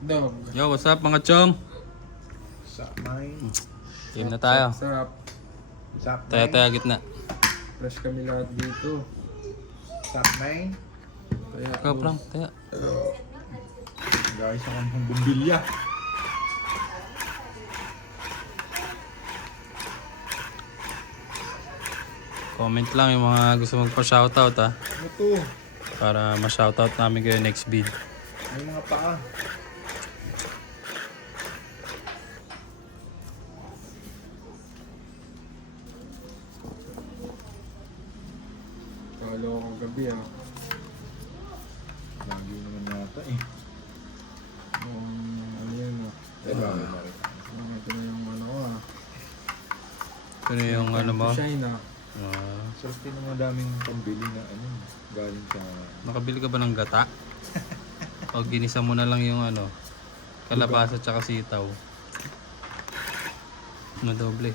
Dog. Yo, what's up mga chong? Sup, mine? Game na tayo. Sarap. Sup, Taya-taya gitna. Fresh kami lahat dito. Sup, mine? Kaya, Ikaw, Prang, taya. Guys, ako ng bumbilya. Comment lang yung mga gusto magpa-shoutout ha. Ano to? Para ma-shoutout namin kayo next vid. May mga paa. Kalo ko gabi ah. Lagi naman nata eh. Ano yun ah. Diba, Mari? Ito na yung ano ko ah. Ito na yung ano mo. Shine ah. Sarap din ang madaming pambili na ano. Galing sa... Nakabili ka ba ng gata? O ginisa mo na lang yung ano, kalabasa tsaka sitaw. Na doble.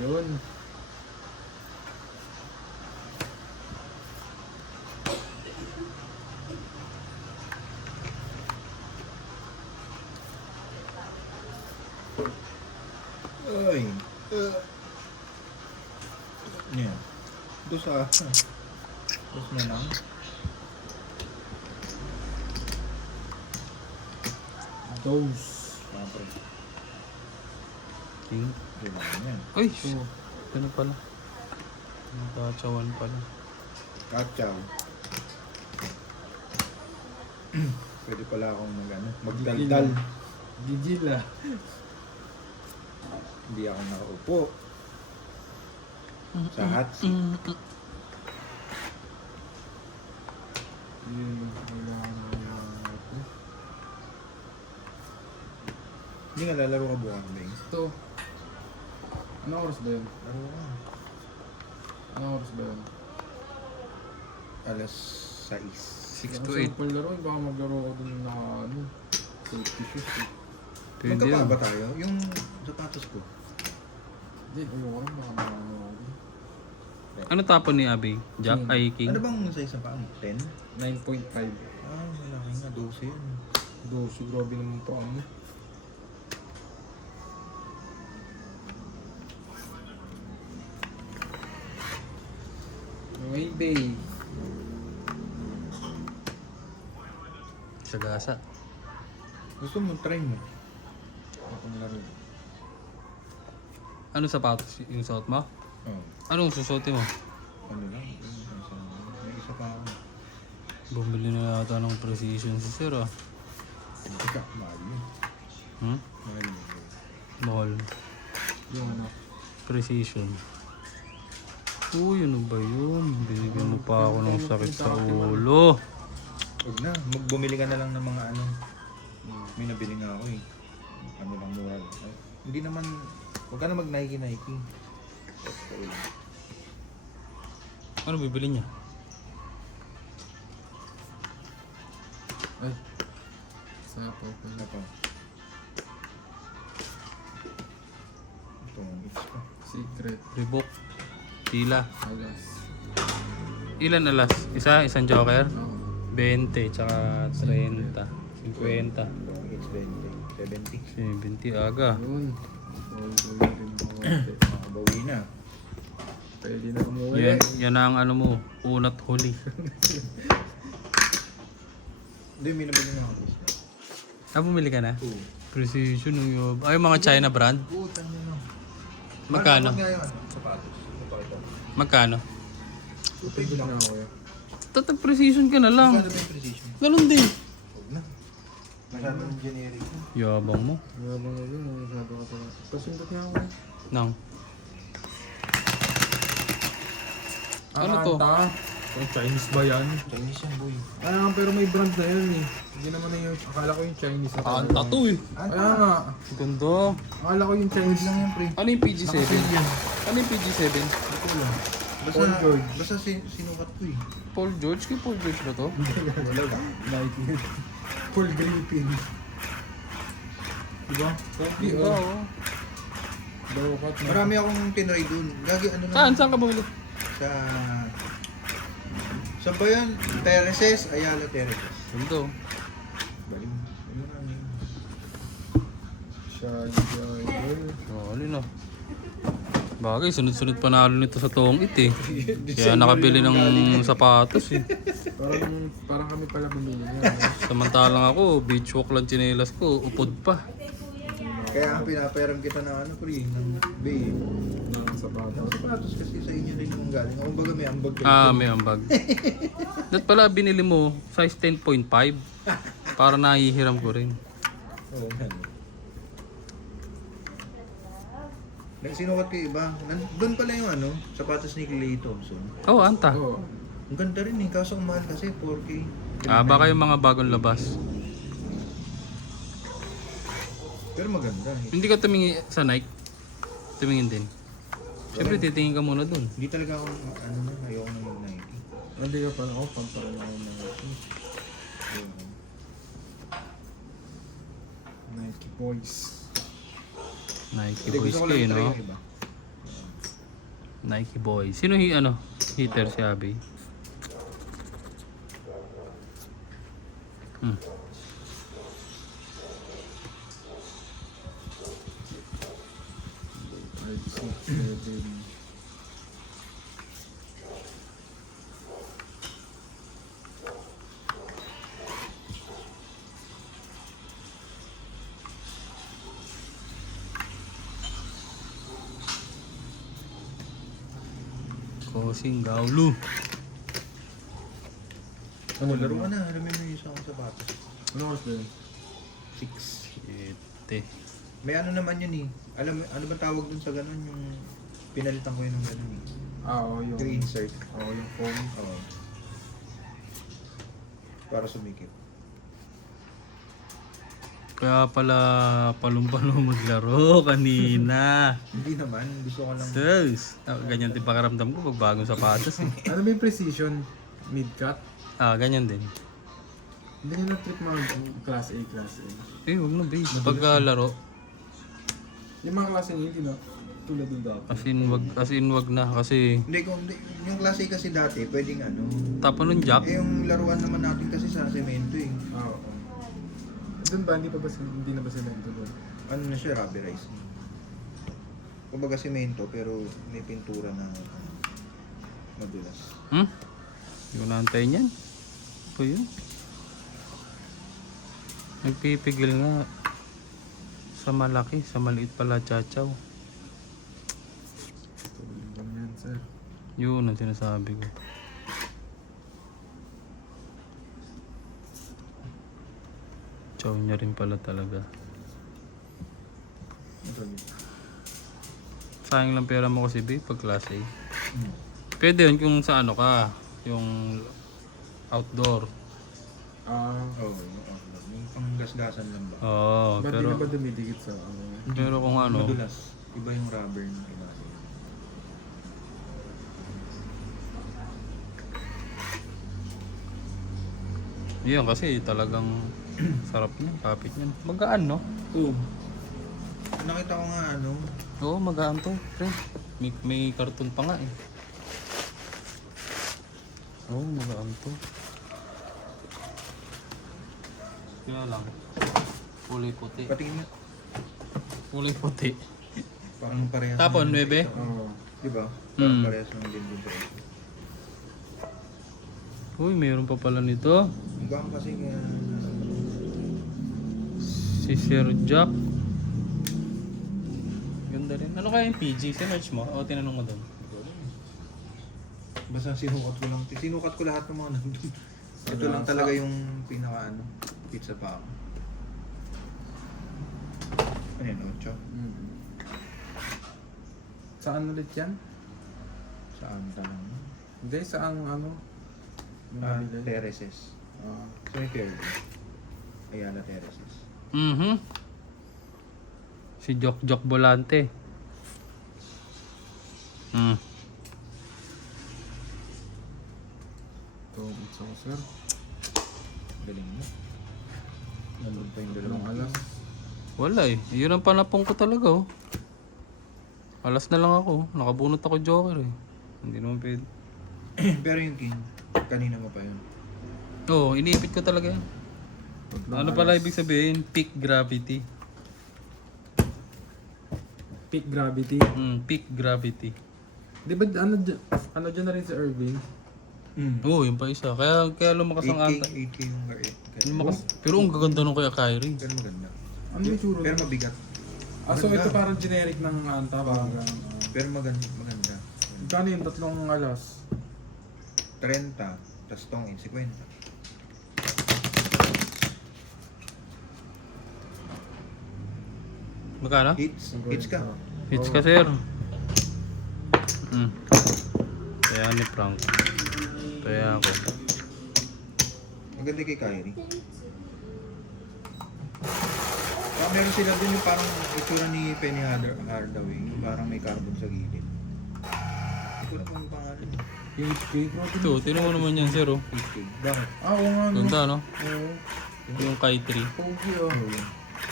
Yun. Ay! Yan. Ito sa... Tapos na lang. Dose. Siyempre. King. Diba yan? Uy! Ano pala? Nakatsawan pala. Kachaw. Pwede pala akong magdaldal. Gigil ah. Hindi ako nakaupo. Sa hot seat. Yun. Wala na. Hindi nga lalaro ka bukas, Bing. Ito. Ano oras ba yun? Laro ka. Ano oras ba yun? Alas 6. 6 to 8. Sample laro, baka maglaro ko dun na ano. Safety shoes eh. Pwede Magkapa yun. ba tayo? Yung sapatos ko. Hindi, ayoko rin baka ano ako. Ano tapon ni Abi? Jack? King. Ay, King? Ano bang size na paa mo? 10? 9.5. Ah, malaki nga. 12 yan. Dose, grabe naman pa ano. May bay. Sagasa. Gusto mo, try mo. Akong laro. Ano sapatos yung suot mo? Oh, Anong susuotin mo? ano lang. May isa pa ako. Bumili na yata ng precision si Sir ah. Ika, mahal yun. Hmm? Mahal yun. Mahal. Yung ano. Precision. Uy, ano ba yun? Binigyan mo pa ako ng sakit sa ulo. Huwag na. Bumili ka na lang ng mga ano. May nabili nga ako eh. Ano lang mura. Ay, hindi naman. Huwag ka na mag Nike. Ano bibili niya? Ay. Sapo pa. Ano pa? Ito ang mix pa. Secret. Reebok. Tila. Alas. Ilan alas? Isang joker? Oo. 20, tsaka 30. 50. It's 20. 70. 70 aga. Yun. All rin ako. Makabawi na. Pwede na umuwi. Yan ang ano mo, unat huli. Hindi, may nabili na ako. Ah, bumili ka na? Oo. Precision yung yob. Ay, mga China brand? Oo, tanya na. Magkano? Ano nga yun? Sapatos. Ito. Magkano? Pwede na ako eh. Tatag precision ka na lang. Magkano ba yung precision? Ganun din. Huwag na. Masyadong generic. Yabang mo. Yabang na yun. Masyado ka talaga. Pasundot nga ako eh. Nang. Ano to? Anta. Ang Chinese ba yan? Chinese yan, boy. Ah, pero may brand na yun eh. Hindi naman na yung... Akala ko yung Chinese na talaga. Anta to eh. Kaya nga. Ganda. Akala ko yung Chinese lang yan, pre. Ano yung PG7? Yan. Ano yung PG7? Ito lang. Basta, Paul George. Basta sinukat ko eh. Paul George? Kay Paul George ba to? Wala ba? Nike. Full Griffin. Diba? Di ba oh. Dawakat na. Marami akong tinry dun. Lagi ano na. Saan? Saan ka bumili? Sa... Saan ba yan? Terraces, Ayala Terraces. Sundo. Balik. Ano na yun? Charger. Oh, alin na. Bagay, sunod-sunod panalo nito sa tongit eh. Kaya nakabili ng sapatos eh. Parang kami pala bumili niya. Samantalang ako, beach walk lang tsinelas ko, upod pa. Kaya ang pinapayaram kita na ano, pre, ng bay. Ng sapatos. Ang sapatos kasi sa inyo rin yung galing. Kung baga may ambag kayo. Ah, may ambag. Dat pala binili mo, size 10.5. Para nahihiram ko rin. Oo, ano. Sinukat ko yung iba. Doon pala yung ano, sapatos ni Clay Thompson. Oh, anta. Oo. Ang ganda rin eh, kaso ang mahal kasi 4K. Ah, baka yung mga bagong labas. Pero maganda eh. Hindi ka tumingin sa Nike? Tumingin din. Siyempre, titingin ka muna dun. Hindi talaga ako, ano na, ayoko na mag-Nike. Hindi ka pala. Oh, pamparal ako ng Ayoko. Nike Boys. Nike Hindi, boys gusto ko kayo, lang no? no? Iba. Nike boys. Sino hitter si Abby? Hmm. Kosing Gaulu. Ano, laro ka na. Alam mo yung isa akong sapatos. Ano oras ba yun? 6. Ite. May ano naman yun eh. Alam mo, ano ba tawag dun sa ganun? Yung pinalitan ko yun ng ganun eh. Ah, oo, yung... Yung insert. Oo, yung foam. Oo. Para sumikip. Kaya pala palong-palong maglaro kanina. Hindi naman. Gusto ko lang. Sus! Ganyan din pakaramdam ko pag bagong sapatos eh. Ano ba yung precision? Mid-cut? Ah, ganyan din. Hindi nyo na-trip mga class A, class A. Eh, huwag na babe. Pagkalaro, Yung mga klase niya, hindi na. Tulad ng dati. as in wag na kasi Hindi, yung klase kasi dati, pwedeng ano. tapon ng jack. Eh, yung laruan naman natin kasi sa semento eh. Ah, oo. Doon ba, hindi na ba sila ito doon? Ano na siya, rubberized. Kumbaga semento, pero may pintura na madulas. Hmm? Hindi ko naantayin yan. Ito yun. Nagpipigil nga. Sa malaki, sa maliit pala chachaw. Ganyan, sir. Yun ang sinasabi ko. Chow niya rin pala talaga. Ito yun. Sayang lang pera mo kasi babe pag class A. Pwede yun kung sa ano ka, yung outdoor. Ah, Oo, yung panggasgasan lang ba? Oo, ba't di pero na ba dumidikit sa ano? pero kung ano, Madulas. Iba yung rubber ng iba. yun kasi talagang sarap niya, kapit niya. Magaan no? Oo. Nakita ko nga ano, Oo, magaan to. Pre. May karton pa nga eh. Oo, magaan to. Kaya lang. Kulay puti. patingin mo, Kulay puti. parang parehas. Tapon, ng- 9. Oo. Diba? Hmm. Parang parehas ng din dito. Uy, mayroon pa pala nito. Hanggang kasi nga, Si Sir Jack. Ganda rin. Ano kaya yung PG? Sinerch mo? O tinanong mo doon? basta sinukat ko lang. Sinukat ko lahat ng mga nandun. Ito lang talaga yung pinaka ano, pizza pa ako. Ano yan, 8? Mm. Saan ulit yan? Saan talaga? Hindi, saan ano? Yung nabili? Terraces. Ah. So may Fairview. Ayala Terraces. Mhm. Si Jok Jok Volante. Hmm. Ito, it's all, sir. Galing mo. Nandun pa yung Walang dalawang alam. Wala eh. Yun ang panapong ko talaga oh. Alas na lang ako. Nakabunot ako joker eh. Hindi naman pwede. Pero yung king, kanina mo pa yun. Oo, iniipit ko talaga yan. Ano pala ibig sabihin? Peak gravity. Peak gravity. Peak gravity. Di ba ano dyan na rin si Irving? Oo, yung pa isa. Kaya lumakas ang 8K, anta. 8K yung rate. Lumakas. Pero ang gaganda nung kaya Kyrie. Pero maganda. Ano yung tsura? Pero mabigat. So ito parang generic ng anta. Pero maganda. Maganda. Kano yung tatlong alas? 30, tas tong 50. Magkano? Hits ka. Hits ka, sir. Kaya ni Frank. Kaya ako. Maganda kay Kyrie. Meron sila din yung parang itsura ni Penny Hardaway. Yung parang may carbon sa gilid. Hindi ko na kung yung pangalan. PHP? Ito, tinan mo naman yan, sir. Oh. 8K. Bakit? Oo nga no. Ganda, no? Oo. Yung Kai 3. Pogi oh.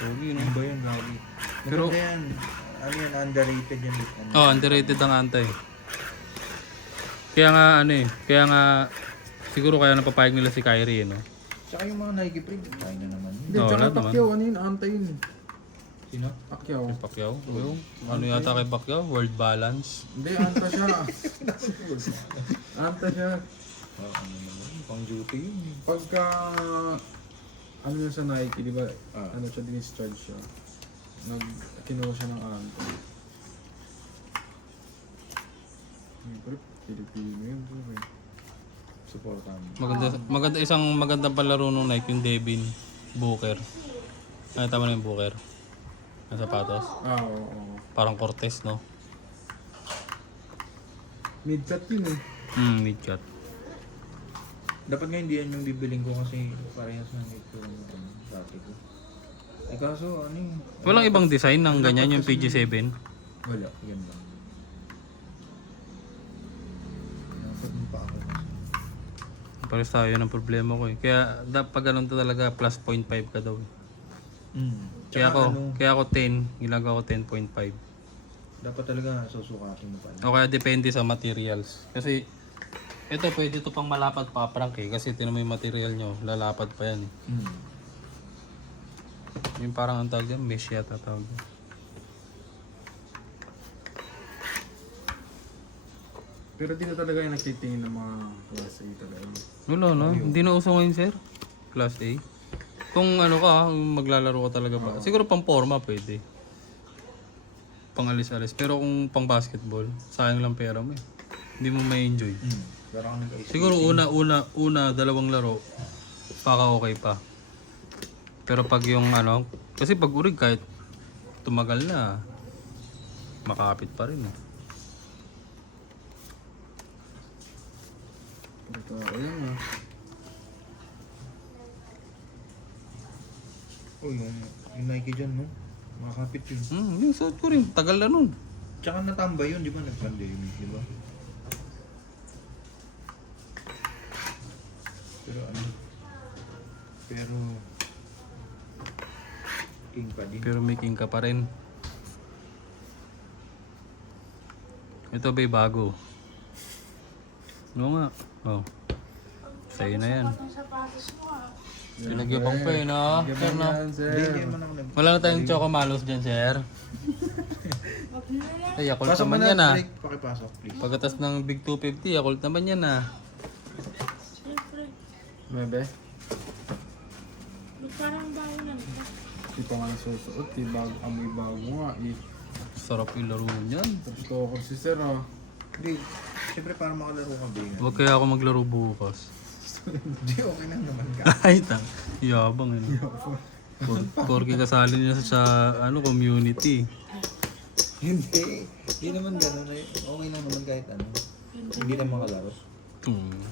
Pogi, no? Ano ba yan, Gagi? Pero- Maganda yan. Ano yan, underrated yan. Ano? Oh, underrated ang antay. Kaya nga, ano eh. Kaya nga, siguro kaya napapayag nila si Kyrie, no? Tsaka yung mga Nike print, tayo na naman. Hindi, Oo, tsaka lahat naman. Pacquiao. Ano yun? Anta yun. Sino? Pacquiao. Pacquiao? Yung, ano yata kay Pacquiao? World balance. Hindi, anta siya. Anta siya. Oo, ano naman. Pang duty yun. Pagka ano yun sa Nike, di ba? Ah. Ano siya, discharge siya. Kinuha siya ng anta. Siyempre, Pilipino yun. Bro. Supportan. Maganda isang magandang palaro nung Nike, yung Devin Booker. Ay, tama na yung Booker. Ang sapatos. Oo. Parang Cortez, no? Mid-cut yun eh. Mid-cut. Dapat nga hindi yan yung bibiling ko kasi parehas na ito yung dati ko. Eh kaso ano yung... Walang ibang design ng ganyan yung PG7. Wala, yan lang. Dapat mo pa ako kasi. Pares tayo ng problema ko eh. Kaya pag ganun to talaga, plus 0.5 ka daw. Kaya ako 10, ginagawa ko 10.5. Dapat talaga susukatin mo pa. O kaya depende sa materials. Kasi ito pwede to pang malapad pa prank eh. Kasi tinan mo yung material nyo, lalapad pa yan eh. Yung parang ang tawag yan, mesh yata tawag yan. Pero di na talaga yung nagtitingin ng mga class A talaga. Wala no, hindi na uso ngayon sir. Class A. Kung ano ka, maglalaro ka talaga ba? Siguro pang forma pwede. Pang alis-alis. Pero kung pang basketball, sayang lang pera mo eh. Hindi mo may enjoy. Pero ako nag-isip. Siguro una, dalawang laro, baka okay pa. Pero pag yung ano, kasi pag urig kahit tumagal na, makakapit pa rin eh. Ito ako yan ah. Oh, yung Nike dyan, no? Makakapit yun. Yung suot ko rin, tagal na nun. Tsaka natambay yun, di ba? Nag-pandemic, di ba? Pero ano? Pero... King pa din. Pero making ka pa rin. Ito ba'y bago? Oo nga. Oh. Sa'yo na yan. Pinagyabang pa yun ha. Sir na. Hindi man ako nag... Wala na tayong chocomalos dyan sir. Ay, Yakult Pasok mo naman na, yan ah. Blake. Pakipasok, please. Pagkatas ng Big 250, Yakult naman yan ah. Bebe, Parang bago na nito. di pa nga nasusuot. Amoy bago nga eh. Sarap yung laro niyan. Gusto ko si Sir ah. Hindi. Siyempre para makalaro ka, Bing. Huwag kaya ako maglaro bukas. Hindi, okay lang naman ka. Ay, yabang eh. Porke kasali niya sa ano community. Hindi. Hindi naman gano'n. Okay lang naman kahit ano. Hindi na makalaro.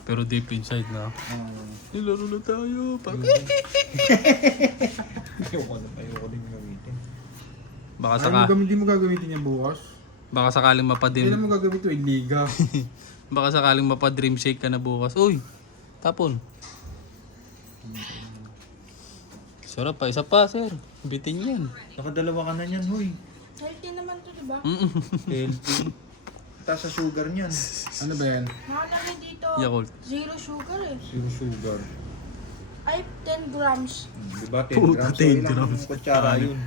Pero deep inside na. Nilaro na tayo. Ayoko din gamitin. Baka saka Hindi mo gagamitin yan bukas. baka sakaling Hindi mapadim. mo gagamitin yung liga. Baka sakaling mapa-dream shake ka na bukas. Uy, tapon. Sarap pa. Isa pa, sir. Bitin yan. Nakadalawa ka na niyan, huy. Healthy naman to, diba? Healthy. Taas sa sugar niyan. Ano ba yan? Nakalagay dito, Yakult. 0 sugar eh. Zero sugar. Ay, 10 grams. Diba 10 Puta, grams? 10 So ilang grams. kutsara yun?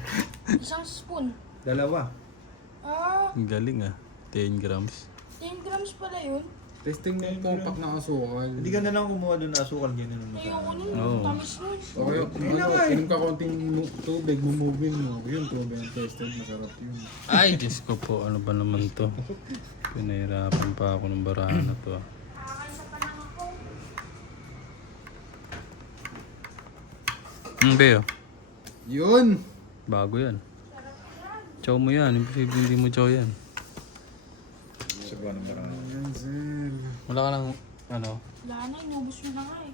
Isang spoon. Dalawa. Ah, Ang galing ah. 10 grams. 10 grams pala yun. Testing mo yung compact na asukal. Hindi ka na lang kumuha doon na asukal ganyan naman. Ayoko nun, Oo. tamis nun. Okay, inom ka konting tubig, mumugin mo. Yun, tubig ang tested, masarap yun. Ay, Diyos ko po. Ano ba naman to? Pinahirapan pa ako ng barahan na to ah. Nakakaisa pa lang ako. Beo. Yun! Bago yan. Chow mo yan. Imposible hindi mo chow yan. Sabaw ng marami. Yan, sir. Wala ka lang, ano, Wala na, inubos mo na nga eh.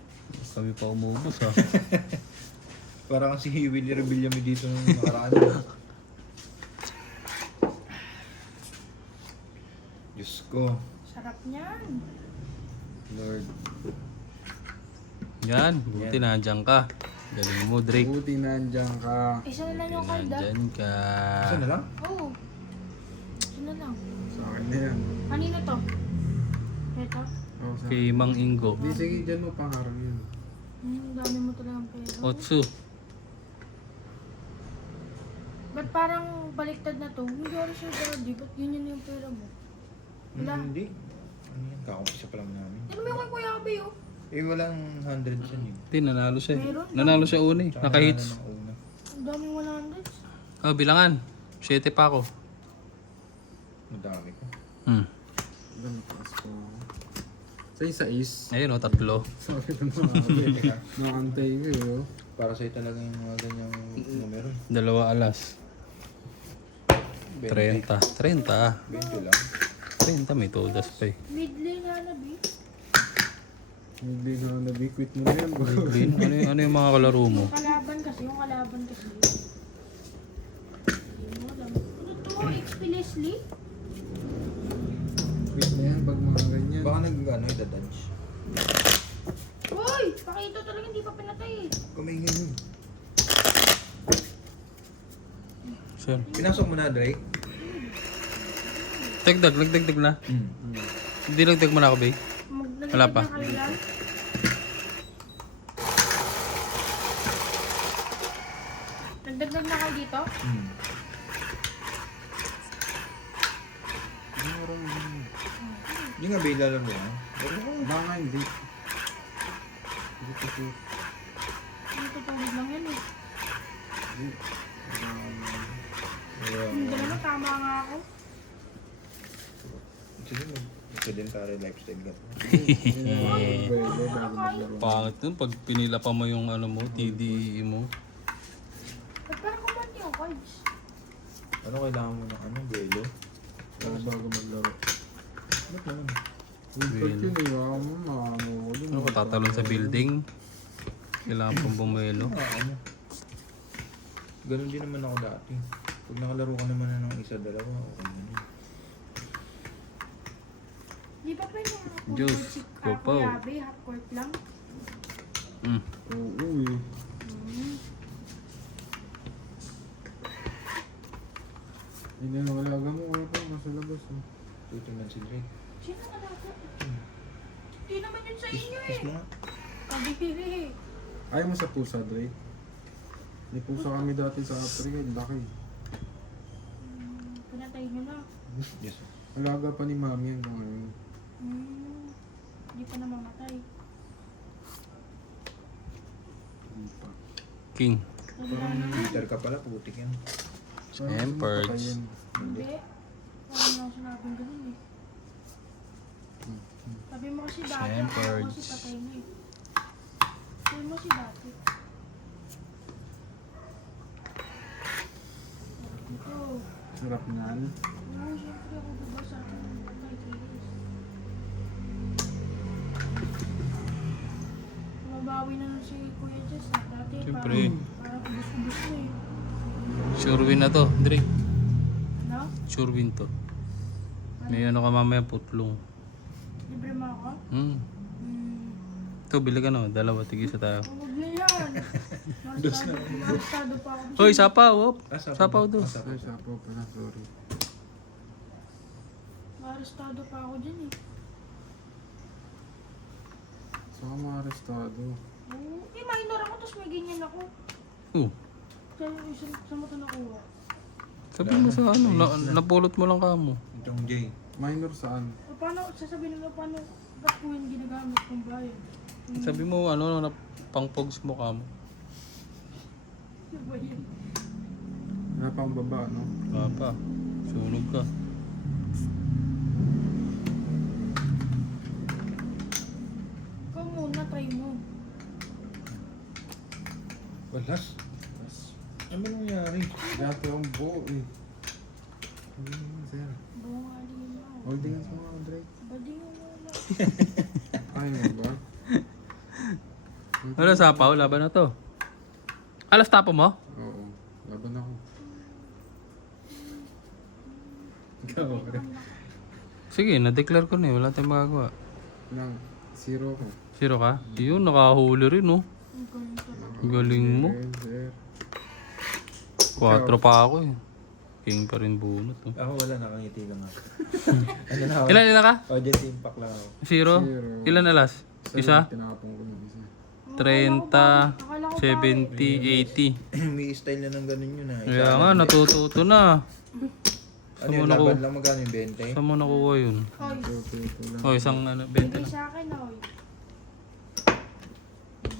kami pa umubos ah. Parang si Willie Rebillame dito nung nakaraan. Diyos ko. Sarap niyan. Lord. Yan, buti nandiyan ka. Galing mo, Drake. Buti nandiyan ka. Isa na lang yung Buti kalda. nandyan ka. Isa na lang? Oo. Isa na lang. Sa akin na yan. Kanino to? Ito? Oh, sa Kay Mang Ingo. Di, sige, dyan mo pangarang yun. Dami mo talagang pera. Otsu. Ba't parang baliktad na to? Hindi ako sure pero di. Ba't yun yung pera mo? Wala. Hindi. Ano yan? Kakampisa pa lang namin. Ano mo yung kay Kuya Abe oh? Eh, walang 100 dyan eh. Hindi, nanalo siya. eh. Meron? Nanalo siya una eh. Tsaka Naka-hits. nanalo ng una. Ang daming 100. Oh, bilangan. 7 pa ako. Madami ko. Ilan nataas ko? Sa isa is. Ayun o, 3. Sorry ito na. Teka, Nakantay ko eh. Oh. para sa'yo talaga yung mga ganyang numero. 2 alas. 30. 30. 20 lang. 30 may todas pa eh. Midlane na nabi. Hindi na nabiquit mo na yan. Green, ano yung mga kalaro mo? Yung kalaban kasi. Hindi mo alam. Ano to? XP Leslie? Quit na yan pag mga ganyan. Baka idadance. Uy! Pakito talaga hindi pa pinatay eh. Kumaingay yun. Sir. Pinasok mo na, Drake? Nagdagdag na. Hindi nagdag mo na ako, babe. Wala pa. Nagdagdag na kayo dito? Hindi nga ba ilalam mo yan? Baka hindi. Hindi ko sure. Hindi tutulog lang yan eh. Wala. Hindi naman tama nga ako. Sige mo. Sedentary lifestyle ka. Pangit nun pag pinila pa mo yung ano mo, TDE mo. Ba't parang kumanti yung cards? Ano kailangan mo ng buelo? Para bago maglaro. Ba't naman? Impact yun eh. Baka mo Ano ko, tatalon sa building. Kailangan pang bumelo. Ganun din naman ako dati. Pag nakalaro ka naman na ng isa, dalawa, okay na yun. Di ba pwede yung Juice, Popo. Kuyabe, half court lang? Oo eh. Hindi na walaga mo. Wala pa nasa labas eh. Tutunan si Drake. Sino ka dapat? Hindi naman yun sa inyo Kiss eh. mo nga. Kabihiri. Ayaw mo sa pusa, Dre? May pusa kami dati sa Africa. Laki. Pinatay nyo na. Yes. Alaga pa ni Mami yan kung ngayon. Hindi pa namamatay. Hindi pa. King. Wala na. Peter ka pala, putik yan. Shepherds. Hindi. Parang lang sinabing ganun eh. Sabi mo kasi dati, ako Shepherds. kasi patay mo eh. Sabi mo si dati. Ito. Sarap niyan. Oo, siyempre ako diba sa akin ng patay kilis. Mabawi na nun si Kuya Jess ah. Dati Siyempre. parang ubus-ubus mo eh. Sure win na to, Drake. Ano? Sure win to. May ano ka mamaya putlong. Libre mo ako? Ito, bili ka no. 2, tig-isa tayo. Huwag na yan. yan. Marastado pa ako. Hoy, sapaw. Oh. Ah, Sapaw do. Ay, sapo pala, sorry. Marastado pa ako dyan eh. Saan ka maarestado? Oo. Eh, minor ako, tapos may ganyan ako. Oh. Saan mo ito nakuha? Sabi mo sa ano, napulot mo lang kamo. Itong Jay. Minor saan? O, paano, sasabihin mo paano, ba't ko yung ginagamit kong bayan? Sabi mo ano, pang-pogs mo kamo. Ano ba yun? Wala pang baba, no? Papa, sunog ka. Ikaw muna, try mo. Walas. Ano nangyari? Dati akong buo eh. Hindi naman, sir. Bungali mo. Holding hands mo nga, Drake. Bading mo wala. Ayaw mo ba? Ano sapaw, laban na to. Alas tapo mo? Oo. Laban ako. Ikaw, pre. Sige, na-declare ko na eh. Wala tayong magagawa. Nang, zero ko. Zero ka? Yun, nakahuli rin oh. Ang galing talaga. Galing mo. Sir. 4 pa ako eh. King pa rin bunot oh. Ako wala, nakangiti lang ako. Ano na ako? Ilan ka? Audience impact lang ako. Zero? Zero. Ilan alas? Isa? Tinapong ko yung isa. 30, Akala ko 70, 80. May style na ng ganun yun ha. Kaya nga, natututo na. Ano yun, laban lang magkano yung 20? Saan mo nakuha yun? Hoy, Ito lang. O, isang ano, 20 bigay na. sa akin, hoy.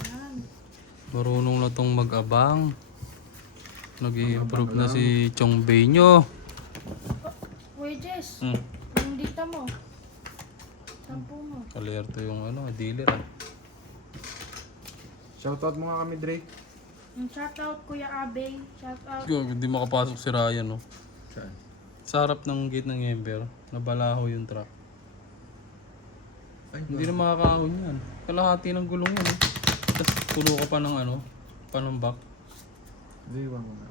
Ayan. Marunong na tong mag-abang. Nag-i-improve na si Chong Bay nyo. Kuya Jess, Hmm. yung dita mo. Tampo mo. Kalerto yung ano, dealer ah. Shoutout mo nga kami, Drake. Yung shoutout Kuya Abe. Shoutout. Hindi makapasok si Ryan no. Saan? Sa harap ng gate ng Ember, nabalaho yung truck. Ay, Hindi na makakaahon yan. Kalahati ng gulong yan eh. Tapos puno ka pa ng ano, panambak. Hindi, iwan mo na.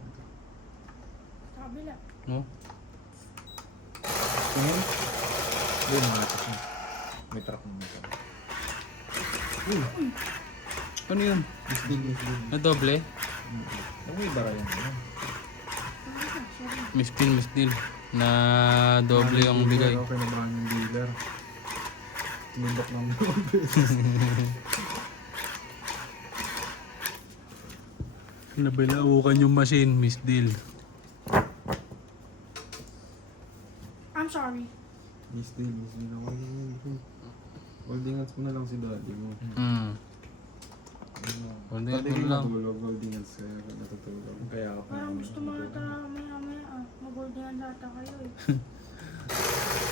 Sa kabila. No? Tingin? Hindi, mga kasi. May truck mo nito. Ano yun? Na doble? Ano yung bara yung ano? Miss deal. Na doble yung bigay. Okay na ba yung dealer? Tinubak ng Nabilaukan yung machine, Miss Deal. I'm sorry. Miss Deal ako. Holding hands mo na lang si daddy mo. Hindi Daddy ko mo lang. matulog, holding hands kaya ka natutulog. Kaya ako Parang gusto mo ata maya-maya mag-holdingan data kayo eh.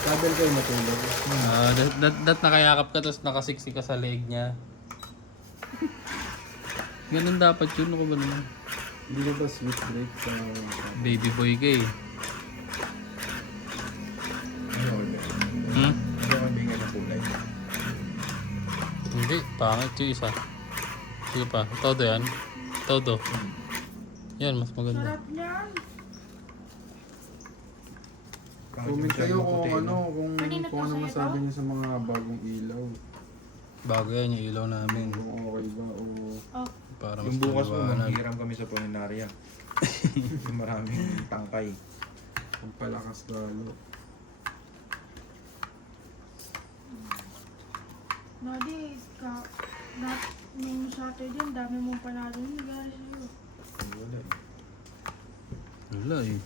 Sabi kayo matulog. That nakayakap ka tapos nakasiksi ka sa leeg niya. Ganun dapat yun. Ako ba naman? Hindi ko ba sweet Drake sa... Baby boy ka eh. Ano order? Hmm? Ano ang bigay ng kulay? Hindi. Pangit yung isa. Sige pa. Todo yan. Todo. Yan. Mas maganda. Sarap niyan. Comment kayo kung ano, kung Kanina ano to masabi sa'yo niyo sa mga bagong ilaw. Bago yan yung ilaw namin. Kung okay ba o... Oh, Para mas Yung bukas mo, maliwanag. manghiram kami sa Puninarya. Yung maraming tangkay. Kung palakas lalo. Daddy, nung Saturday, ang dami mong panalo yun. Nagari sa'yo. Wala eh. Wala eh.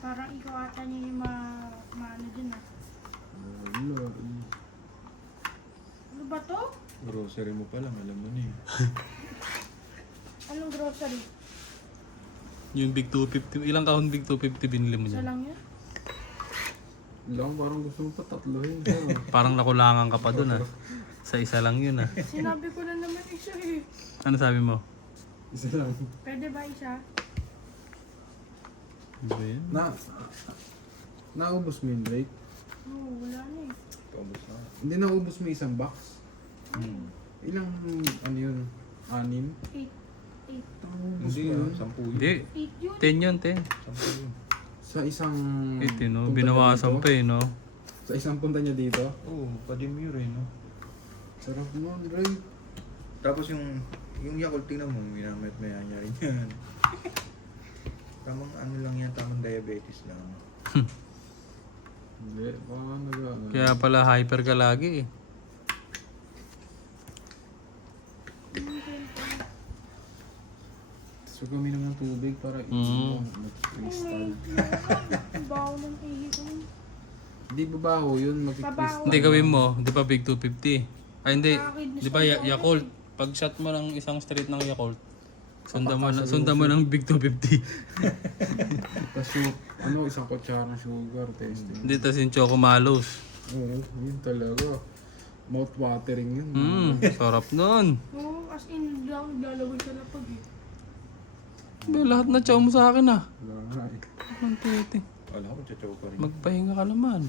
Parang ikaw ata niya yung maano dyan ah. Wala. Ano ba to? Grocery mo pa lang, alam mo na eh. Anong grocery? Yung Big 250. Ilang kahon Big 250 binili mo Isa dyan? lang yun? Lang, parang gusto mo pa tatlohin. Parang nakulangan ka pa dun ah. Sa isa lang yun ah. Sinabi ko na naman isa eh. Ano sabi mo? Isa lang. Pwede ba isa? Ano ba yun? Naubos mo yung Drake? Oo, wala na eh. Paubos na. Hindi naubos mo isang box? Ilang, ano yun? 6? 8. Hindi ah, 10 yun. Hindi. 8 yun. 10 yun, 10. 10 yun. Sa isang... 8 no? punta Binawasan niya pa eh no? dito? Sa isang punta niya dito? Oo, padimure no? Sarap mo, Drake. Tapos yung Yakult, tingnan mo, minamat-maya niya rin yan. Tamang ano lang yan, tamang diabetes lang. Hindi, baka nag-ano. Kaya pala hyper ka lagi eh. So kami ng tubig para mag-crystal. Ang baho ng ihi ko. Hindi babaho yun, mag-crystal. Hindi gawin mo, di ba big 250? Ay hindi, di ba Yakult? Pag shot mo ng isang straight ng Yakult, sundan mo ng big 250. Tapos yung, isang kutsara ng sugar testing. Hindi, tas yung Choco Malos. Oo, yun talaga. Mouth-watering yun. Sarap nun. Oo, as in lang, lalawin sa lapag eh. Ba, lahat na chow mo sa akin ah. Wala nga eh. Ang tete. Wala ko, chachaw pa rin. Magpahinga ka naman.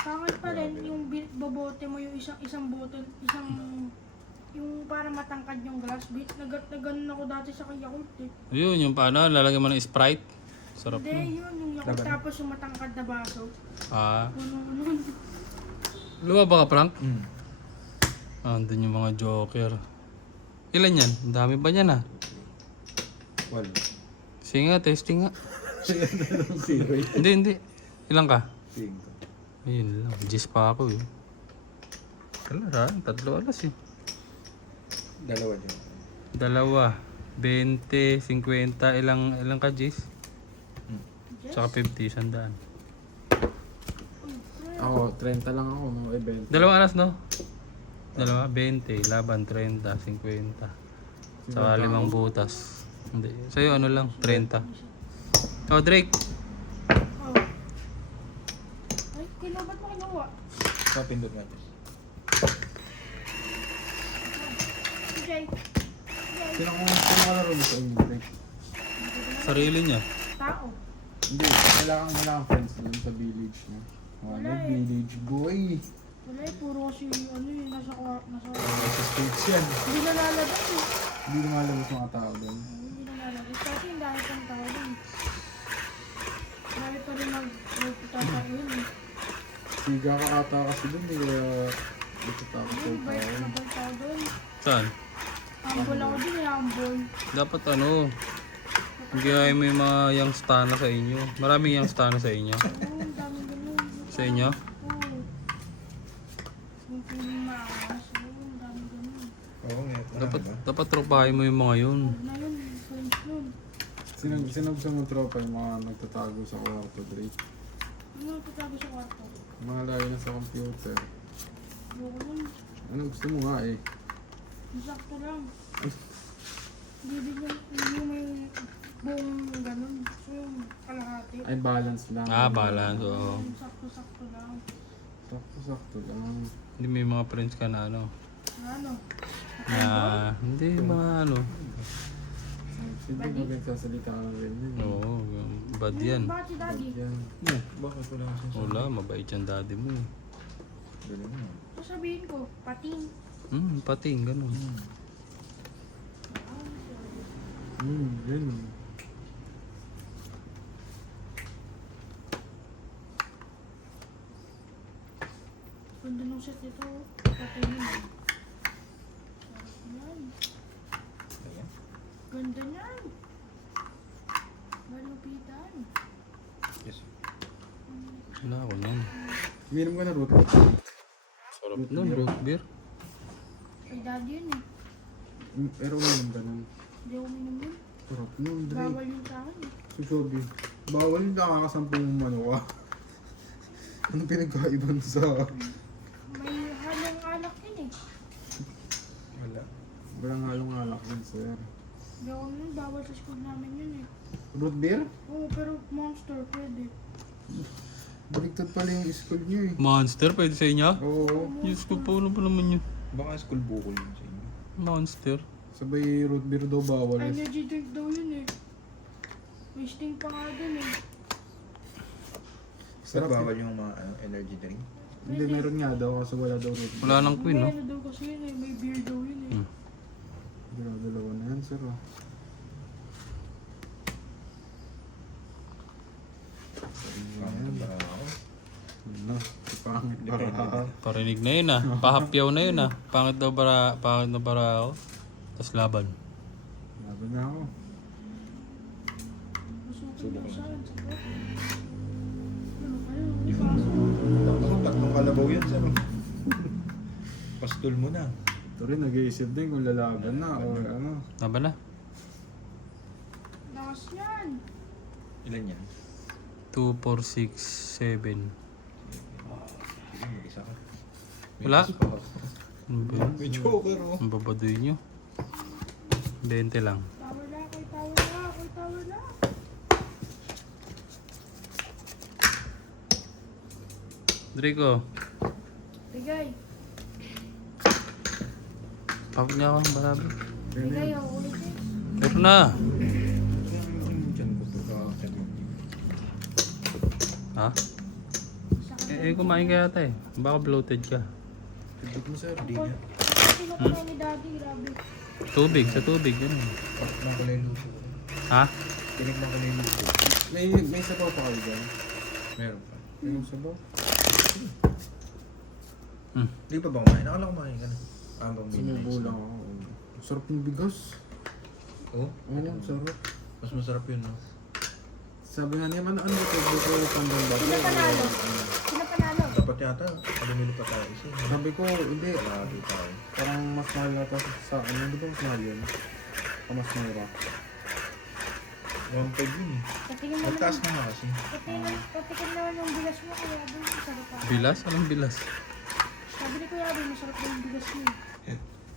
Sa akin pa rin, yung babote mo yung isang bottle, yung para matangkad yung glass, naganon ako dati sa kay Yakult eh. Yun, yung paano, lalagyan mo ng Sprite. Sarap Hindi, nun. yun, yung Yakult tapos yung matangkad na baso. Ah, Ano. lumaba ka Frank? Hmm. Andun yung mga joker. Ilan yan? Ang dami pa yan ah. Wala. Sige nga, testing nga. Zero. Hindi. Ilan ka? 5. Ayun lang, Gis pa ako eh. Wala, 3 alas eh. Dalawa dyan. 2, 20, 50, ilang ka Gis? Tsaka 50, 100. Ako, 30 lang ako, mga event. 2 alas no? 20, laban 30, 50. Tsaka 5 butas. Hindi. Sa'yo ano lang, 30. Oh, Drake. Oh. Ay, ba't mo kinuha? Sa pindot natin. Jay. Sino kalaro mo sa inyo, Drake? Sarili niya. Tao. Hindi, wala kang friends dun sa village niya. Wala eh. Village boy. Wala eh, puro kasi nasa Sa stage yan. hindi nalalabas eh. Hindi lumalabas mga tao doon. Hindi nalalabas. Kasi yung dahil pang tao dun. Marami pa rin magpapatay yun eh. Siga ka ata kasi doon, eh, kaya nagtatakot sa Yung bait tao. na bang tao dun. Saan? Humble ako dun eh, humble. Dapat ano, gaya mo yung mga young stana sa inyo. Maraming young stana sa inyo. Oo, ang dami ganun. Sa inyo? Oo. Yung puling maas. Oo, ang dami ganun. Oo, nga. Dapat tropahin mo yung mga yun. Na yun, friends nun. Sinab sa mga tropa yung mga nagtatago sa kwarto, Drake. Ano, tatago sa kwarto. Mga layo na sa computer. Loko nun. Ano gusto mo nga eh? Masakto lang. Hindi din yung may buong ganun. So yung kalahati. Ay, balance lang. Balance, oo. Yung sakto-sakto lang. Sakto lang. Hindi may mga friends ka na ano. Ano? Hindi mga ano. Siyempre pag nagsasalita ka ng ganyan. Oo, bad yan. Bakit si daddy? Yan. Bakit wala kasi sa... Wala, mabait yung daddy mo eh. Galing mo. Sasabihin ko, pating. Pating, ganun. Yan. Ganda ng set ito. Pating yun. Yan. Ayan. Ganda niyan. Malupitan. Yes. Wala ako nun. Minom ka na root. Sarap nun, root beer. Kay daddy yun eh. Pero uminom ka nun. Hindi ako minum yun. Sarap nun, Drake. Bawal yun sa akin eh. Susobi. Bawal yung nakakasampung ano ka. Anong pinagkaiban sa... May halong alak yun eh. Wala. Walang halong alak yun, sir. Hindi ako minum, bawal sa school namin yun eh. Root beer? Oo, pero monster pwede. Baliktad pala yung school niyo eh. Monster, pwede sa inyo? Oo. Diyos ko po, ano pa naman yun? Baka school bukol yun sa inyo. Monster. Sabay root beer daw bawal. Energy drink daw yun eh. May sting pa nga dun eh. Sarap Sarap bawal yung mga energy drink. Hindi, meron nga daw kasi wala daw root beer. Wala nang queen, no? May ano daw kasi yun eh, may beer daw yun eh. Dalawa na yan, sir. Oh. Parang ba ako? Ano? Pangit. Parinig na yun ah. Pahapyaw na yun ah. Pangit na bara ako. Tapos laban. Laban na ako. Masukin daw siya. Sagot. Tatlong kalabaw yan, sir. Pastol mo na. Ito rin, nag-iisip din kung lalaban na or ano. Laban na. Lakas yan. Ilan yan? 2, 4, 6, 7. Sige, mag-isa ka. Wala? Ano ba yun? May joker, oh. Ang babadoy nyo. 20 lang. Tower na, kay tower na, kay tower na. Draco, Bigay. pagod niya ako. Barabi. Bigay ako ulit eh. Pero na. Diyan ko to ka. Ha? Kumain ka yata eh. Baka bloated ka. Tibig mo sir. Hindi na. Sino ko na ni daddy, grabe. Tubig, sa tubig. Ganun. Tikman ko na yung luto. Ha? Tinikman ko na yung luto. May sabaw pa kayo dyan? Meron pa. May sabaw? Di pa ba kumain? Nakala kumain ka na. Bang Sinubo lang ako. Sarap ng bigas. Oh? Oo, sarap. Mas masarap yun, no? Sabi nga niya, ano ba ito? Dito pandang bago. Sino panalo? Sino panalo? Dapat yata, bumili pa tayo isa. Sabi ko, hindi. Lagi tayo. Parang mas mahal na ito sa ano. Di ba mas mahal yun? O mas mura? 1.5 yun eh. Patikin naman. Magtaas na nga kasi. Patikin naman yung bigas mo, Kuya Abel. Masarap pa. Bilas? Anong bilas? Sabi ni Kuya Abel, masarap yung bigas mo.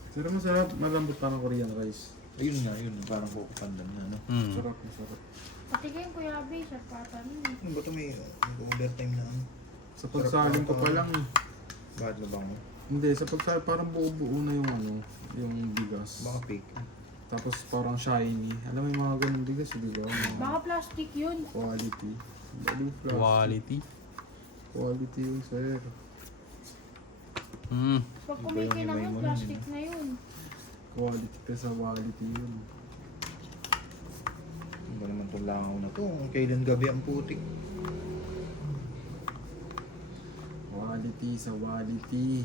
Pero masarap, malambot pa ng Korean rice. Ayun nga, yun. Parang kukupandan na, no? Masarap, masarap. Patikin Kuya Abel, sarpatan mo. Ano ba ito may overtime na ano? Sa pagsaling ko pa lang, Bakit na bang mo? hindi, sa pagsaling parang buo-buo na yung ano, yung bigas. Baka fake. Tapos parang shiny. Alam mo yung mga ganun bigas, di ba? Mga Baka plastic yun. quality. Bali plastic. Quality. Quality yung sir. Pag Iba yung kumikinang himay yun, mo nun, plastic na yun. Quality ka sa quality yun. Ano ba naman itong langaw na to? Kung kailan gabi ang putik. Quality sa quality.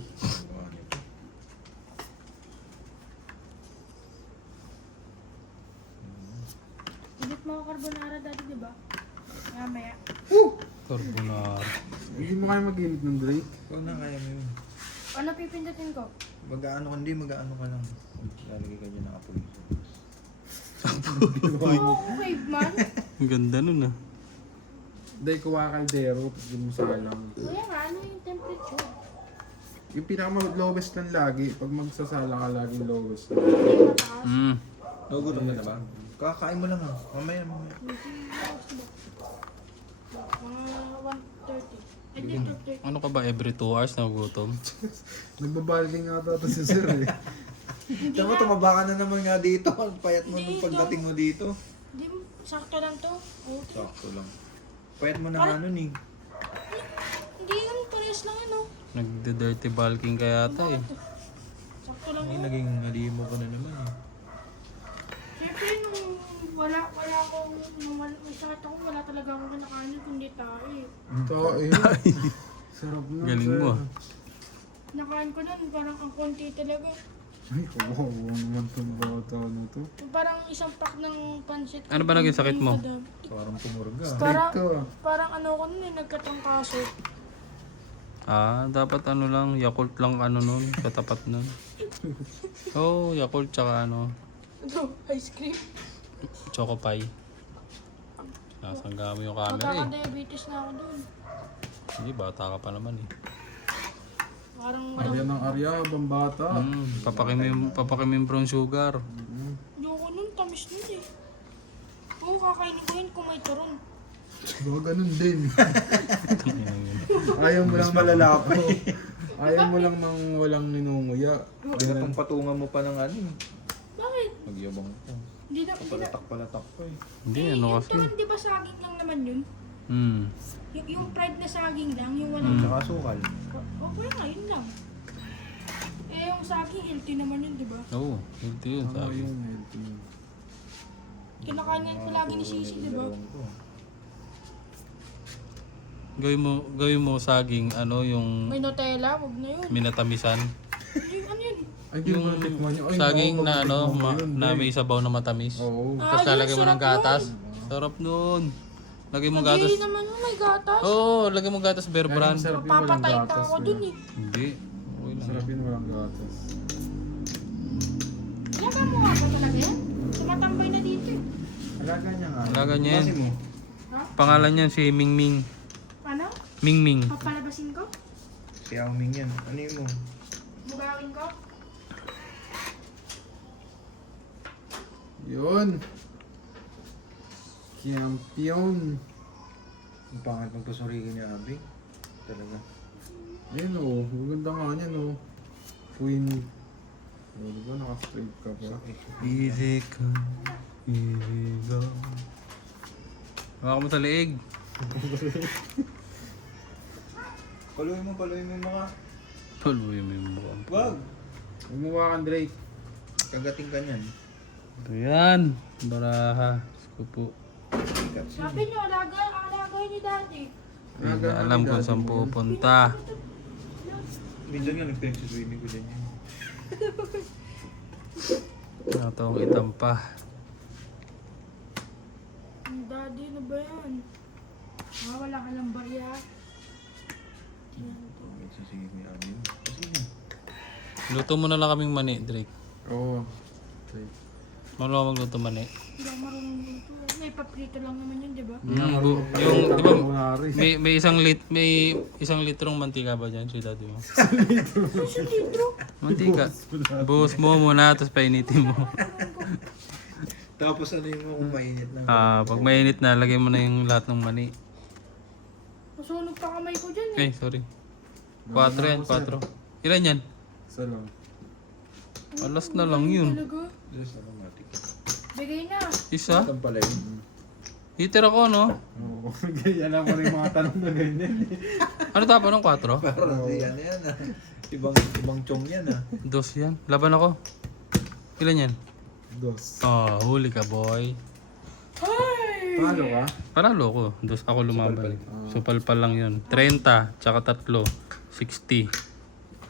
Init mo ako carbonara dati, di ba? Mamaya. Carbonara. Hindi mo kaya mag-init ng Drake? Ikaw na kaya mo yun. Ano pipindutin ko? Mag-ano ka, hindi mag-ano ka lang. Lalagay ka dyan ng apoy. Oo, caveman. Ang ganda nun ah. Hindi, kuha kaldero, tapos din mo salang. Kuya nga, ano yung temperature? Yung pinaka-lowest lang lagi, pag magsasala ka lagi lowest lang. Ay, mataas. Nagutom ka na ba? Kakain mo lang ha. Mamaya. Mga 1:30. Ay, di, 2:30. Ano ka ba every 2 hours nagugutom? Nagbabalking nga ata si sir eh. Tama, tumaba ka na naman nga dito. Ang payat mo nung pagdating mo dito. Di, sakto lang to. Okay. Sakto lang. Payat mo na nga nun eh. Hindi naman parehas lang yun, oh. Nagde-dirty bulking ka yata eh. Sakto lang Ay, yun. naging halimo ka na naman eh. Siyempre, nung wala akong, may sakit ako, wala talaga akong kinakain, kundi tae. Tae. Sarap na. Galing sir. mo ah. Nakain ko nun, parang ang konti talaga. Ay, kawawa naman itong bata na to. Parang isang pack ng pansit. Ano ba naging sakit mo? Parang tumurga. Parang, Ito ah. parang ano ko nun eh, nagkatrangkaso. Dapat ano lang, Yakult lang ano nun, katapat nun. Oh, Yakult tsaka ano, Ano, ice cream. Choco Pie. Nasangga mo yung camera eh. Magkaka-diabetes na ako dun. Hindi, bata ka pa naman eh. Parang Arya ng Arya, habang bata. Papakin mo yung brown sugar. ayoko nun, tamis nun eh. Oo, kakainin ko yun kung may turon. Baka ganun din. Ayaw mo lang malala pa Ayaw mo lang nang walang ninunguya. Pinapangpatungan mo pa ng ano eh. Bakit? Magyabang ko. Hindi na, Palatak pa eh. Hindi, ano yung kasi. turon, di ba saging lang naman yun? Yung fried na saging lang, yung walang... Tsaka sukal. Okay nga, yun lang. Eh, yung saging, healthy naman yun, di ba? Oo, healthy yun Ano sabi. yung healthy? Kinakain ko lagi ni Sisi, di ba? Dalawang ko. Gawin mo saging, ano, yung May Nutella, wag na yun. minatamisan. Ano yun? Ay, di mo natikman yun. Ay, Saging baka na ano, pag-tikman mo yun, na Dre. may sabaw na matamis. Oo. Tapos yun, lalagay mo ng sarap gatas. Sarap nun. Lagay mo gatas. Hindi naman yun, may gatas. Oo, lagay mo gatas bear brand. Masarap yun, walang Mapapatay pa gatas, ako Dre. dun eh. Hindi. Okay lang. Masarap yun, walang gatas. Ilagay mo nga ba talaga yan? Tumatambay na dito eh. Alaga niya nga. Alaga niya yan. Kasi mo. Ha? Pangalan niyan si Mingming. Ano? Mingming. Papalabasin ko? Si Yao Ming yan. Ano yun mo? Bugawin ko? Yun. Champion. Ang pangat ng pasurikin niya, Abi. Talaga. Ayun o. Maganda nga niyan o. Queen. O, di ba naka-straight ka pa? Easy ka. Easy go. Hawakan mo sa leeg. Paluin mo mga. Paluwi mo yung mukha. Wag! Umuha ka, Drake. Kagating ka niyan. Ito yan. Baraha. Skupo. Sikat. Sabi niyo, alagay ni daddy. Hindi na alam kung saan pupunta. Minsan nga nagpinagsuswimming ko dyan yan. Natawang itampa. Daddy, ano ba yan? Wala ka lang barya. Sige ko yung Abi. Sige. Luto mo na lang kaming mani, Drake. Oo. Drake. Marunong ka magluto mani. Hindi ako marunong dito. May paprito lang naman yun, di ba? Yung, di ba, Kunwari. may isang litrong mantika ba dyan si daddy mo? Isang litro. Mantika. Buhos mo muna, tapos painitin mo. Tapos ano yung kung mainit lang. Pag mainit na, lagay mo na yung lahat ng mani. Masunog pa kamay ko dyan eh. Eh, sorry. 4 yan, 4. Ilan yan? Isa lang. Alas na lang yun. Talaga? Just aromatic. Bigay na. Isa? Ito pala yun. Heater ako, no? Oo. Alam ko rin mga tanong na ganyan. Ano tapon ng 4? Parang ano yan ah. Ibang chong yan ah. 2 yan. Laban ako. Ilan yan? Dos. Oh, huli ka, boy. Ay! Paano ka? Paralo ko. 2 ako lumaban. Supalpal lang yun. 30, tsaka 3, 60.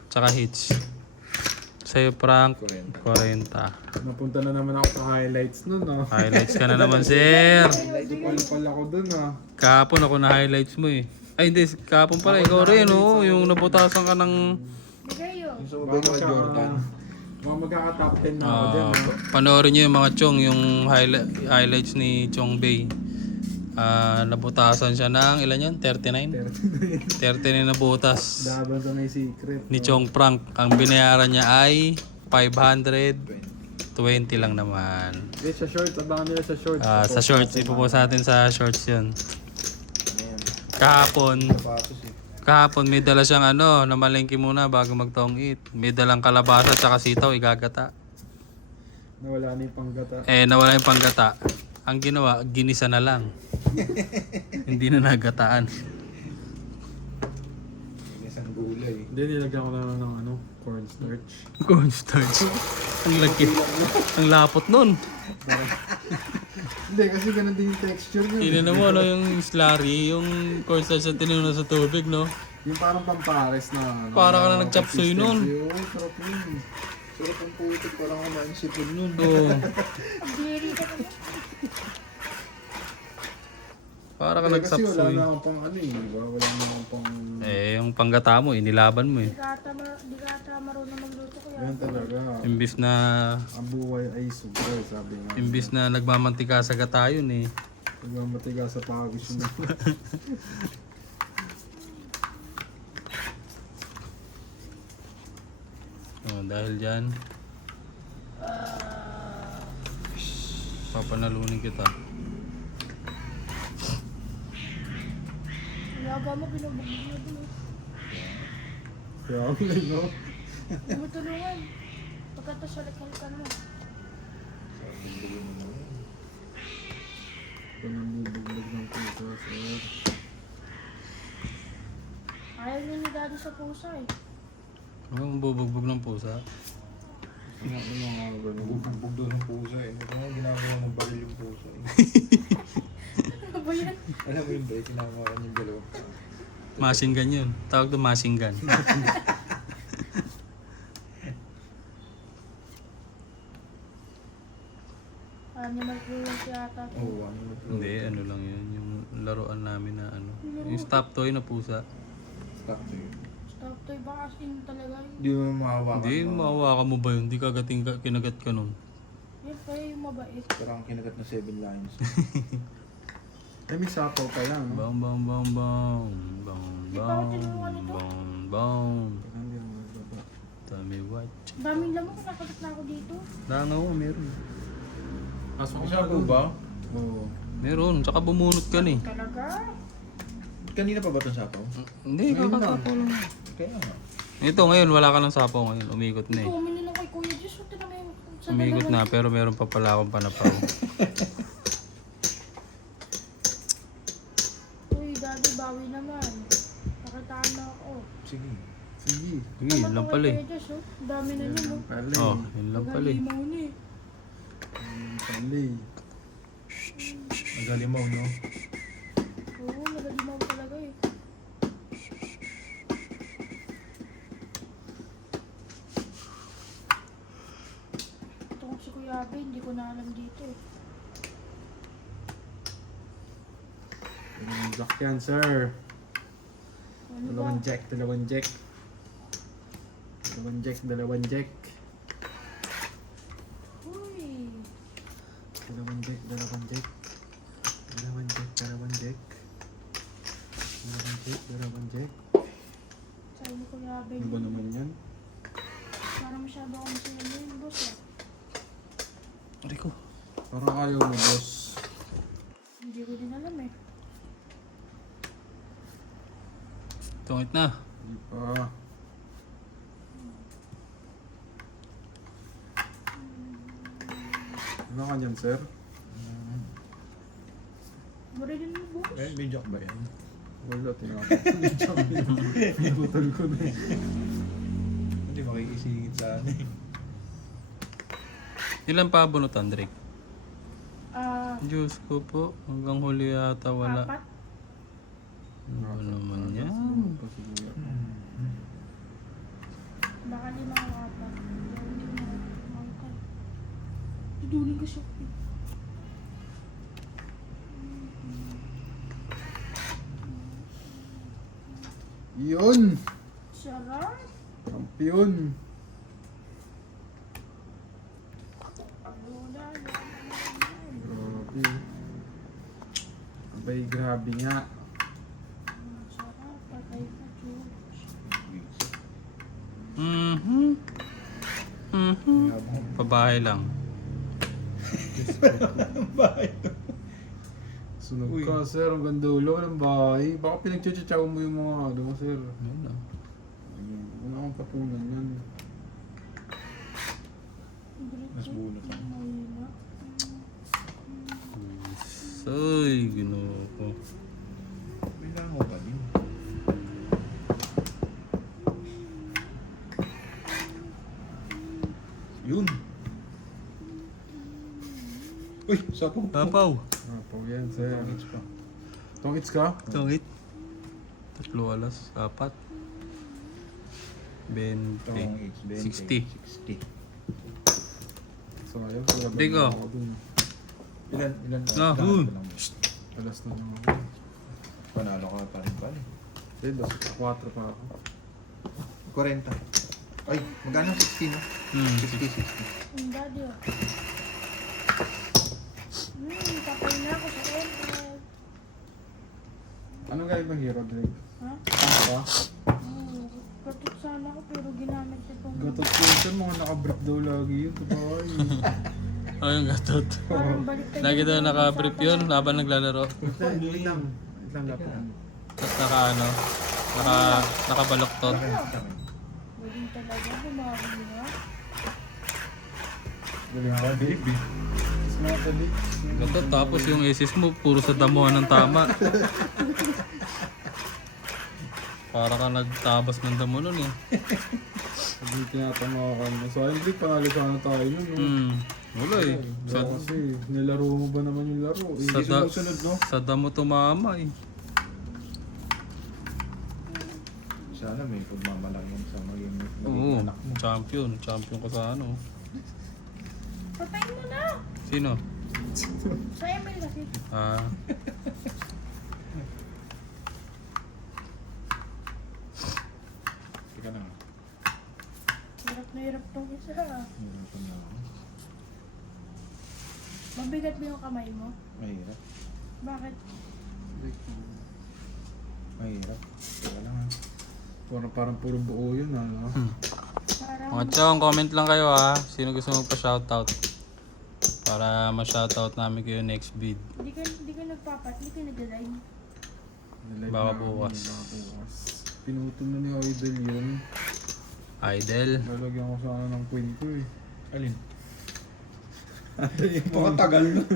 Tsaka hits. Sa'yo, Frank, 40. Napunta na naman ako sa highlights nun ah. Highlights ka na naman, sir. Pal ako dun ah. Kahapon ako na highlights mo eh. Ay, hindi. Kahapon pala. Ikaw rin, oh. Yung nabutasan ka ng... Bigay yun. Yung sa mabay ka Jordan. Mga magkaka-top 10 na ako dyan ah. Panoorin nyo yung mga Chong, yung highlights ni Chong Bay. Nabutasan siya ng, ilan yan? 39? 39 na butas. Laban sa may secret. Ni Chong Frank. Ang binayaran niya ay 520 lang naman. Eh, sa shorts. Abangan nila sa shorts. Sa shorts, ipopost natin sa shorts yun. Kahapon, Patos eh. kahapon may dala siyang ano, namalengke muna bago magtong eat. May dalang kalabasa at sitaw, igagata. Nawala na yung panggata. Eh, nawala yung panggata. Ang ginawa, ginisa na lang. Hindi na nagataan. Isang gulay. Hindi, nilagyan ko na lang ng ano, cornstarch. Cornstarch. Ang laki. Ang lapot nun. Hindi, kasi ganun din yung texture niya. Tinan mo, ano, yung slurry, yung cornstarch na tinuna sa tubig, no? Yung parang pampares na ano. Para ka na nag-chop suey nun. Oo, sarap yun. Sarap ang putik, parang kumain sipon nun. Oo. Ang diri ka naman. Para ka Kasi nag-chop wala suey. na akong pang ano eh, di ba? Wala na akong pang... Eh, yung panggata mo, inilaban mo eh. Di ka ata marunong magluto kaya. Yan talaga. Imbis na, Ang buhay ay sugar, sabi nga. imbis na nagmamantika sa gata yun eh. Nagmamatiga sa pawis yun. Oh, dahil dyan, papanalunin kita. Ilaga mo, binubugbog mo doon. Kaya ako lang, no? Huwag mo tulungan. Pagkatapos halik-halikan mo. Ito nang bubugbog ng puso, sir. Ayaw niya ni daddy sa pusa eh. Ang bubugbog ng pusa. Ano mga ganun. Bugbog doon ng puso eh. Ito nga ginagawa ng baril yung puso eh. Ano ba yan? Alam mo yun ba, sinama ka niyang dalawa. Machine gun yun. Tawag doon machine gun. Animal Cruelty yata. Oo, ano na Hindi, ano lang yun. Yung laruan namin na ano. Yung stop toy na pusa. Stop to yun. Stop toy ba as in talaga yun? Hindi mo mahawakan. Hindi, mahawakan mo ba yun? Hindi kagating kinagat ka nun. Yan pa yung mabait. Parang kinagat na 7 lines. Ay, may sapaw pa lang. No? Bang bang bang bang. Bang Di pa ako bang. tinulungan nito. Bang bang. Parang hindi naman nagbaba. Tell me what. Daming lamang, nakagat na ako dito. Langaw, meron. Pasok May ko sapaw ba? Oo. Meron, tsaka bumunot ka ni. Talaga? Kanina pa ba itong sapaw? Hindi, Ngayon kakatapo lang. Kaya nga. Ito ngayon, wala ka ng sapaw ngayon. Umikot na eh. Ito, umili lang kay Kuya Diyos. Ito na yung sa Umikot na, dalawa. pero meron pa pala akong panapaw. Uy, daddy, bawi naman. Pakitaan na ako. Sige. Sige. Sige, yun lang pala eh. Kuya Diyos, oh. Dami na niya, no? Pala Oh, eh. yun lang pala eh. Halimaw na eh. Pala eh. Nagalimaw, no? Oo, nagalimaw talaga eh. Ito kung si Kuya Abe, hindi ko na alam dito eh. Yung black yan, sir. Ano ba? Dalawang jack, dalawang jack. Dalawang jack, dalawang jack. Uy, Dalawang jack, dalawang jack. Dalawang jack, dalawang jack. Dalawang jack, dalawang jack. sabi ni Kuya Abe. Ano ba naman yan? Parang masyado ako masaya yun, boss ah. Rico. Parang ayaw mo, boss. Hindi ko din alam eh. Tungit na. Hindi pa. Ano ka dyan, sir? Mura din mo, boss. Eh, may joke ba yan? Wala, tinapos. Pinutol ko na eh. Hindi makikisingit sa ano eh. Ilan pa bunutan, Drake? Ah, Diyos ko po. Hanggang huli yata wala. 4. Ano naman yan? Baka 5 ang 4. Hindi ko na makakal. Tuduling kasi ako. Yun! Sarap. Kampiyon! Wala, Grabe. Abay, grabe nga. sarap. Patay ka, Diyos. Mhm. Mhm. Pabahay lang. Sunog Uy. ka, sir. Ang gandulo ng bahay. Baka pinagtsatsaw mo yung mga ano, sir. Ayun na. Wala akong patunan yan. Mas bunot lang. Mahina. Ay, ginoo ko. Bilango pa din. Yun. Uy, sapaw. Tapaw. Apaw yan, sir. Pangits pa. Tongits ka? Tungit. 3 alas, 4. 20. Pangits. 60. 60. So, ayun. Wala ba Digo. naman ako dun? Ilan? Ah, ilan hun. lang. Alas na naman ako. Panalo ka pa rin pala. Hindi, 4 pa ako. 40. Ay, magkano? 60 no? 60, 60. Yung daddy oh. Kapay na ako sa ML. Anong galing ng hero, Drake? Ha? Ano ba? Katot sana ako pero ginamit itong... Gatot ko sir, mga nakabrief daw lagi yun. Kabay. Ayun, gatot. Parang baliktad Lagi daw yung naka-brief yun usapan habang naglalaro. Wait lang. Wait lang dapat. Tapos naka ano, nakabaloktot. natin. Galing talaga, bumawi na. Galing ba, baby? Mas mga talit. Gatot, tapos yung aces mo, puro sa damuhan ng tama. Para ka nagtabas ng damo nun eh. Sabi tinatama ka na. So, hindi, panalo sana tayo nun. No? Wala eh. Sa, Kasi, nilaro mo ba naman yung laro? Eh, sa, da, Sunod, no? sa damo tumama eh. Sana may pagmamalaki sa maging Oo, anak mo. champion. Champion ka sa ano. Patayin mo na! Sino? Sa Emil kasi. Ah, Teka na. Hirap na hirap tong isa. Hirapan na ako. Mabigat ba yung kamay mo? Mahirap. Bakit? Mahirap. Teka lang ha. Parang puro buo yun, ano? Parang mga chong, comment lang kayo ha. Sino gusto magpa-shoutout? Para ma-shoutout namin kayo next vid. hindi ka nagpapat, hindi ka nag-live. Nilive Baka namin bukas. yun, baka bukas. Pinutol na ni Idol yun. Idol. Lalagyan ko sana ng queen ko eh. Alin? Mukhang tagal nun.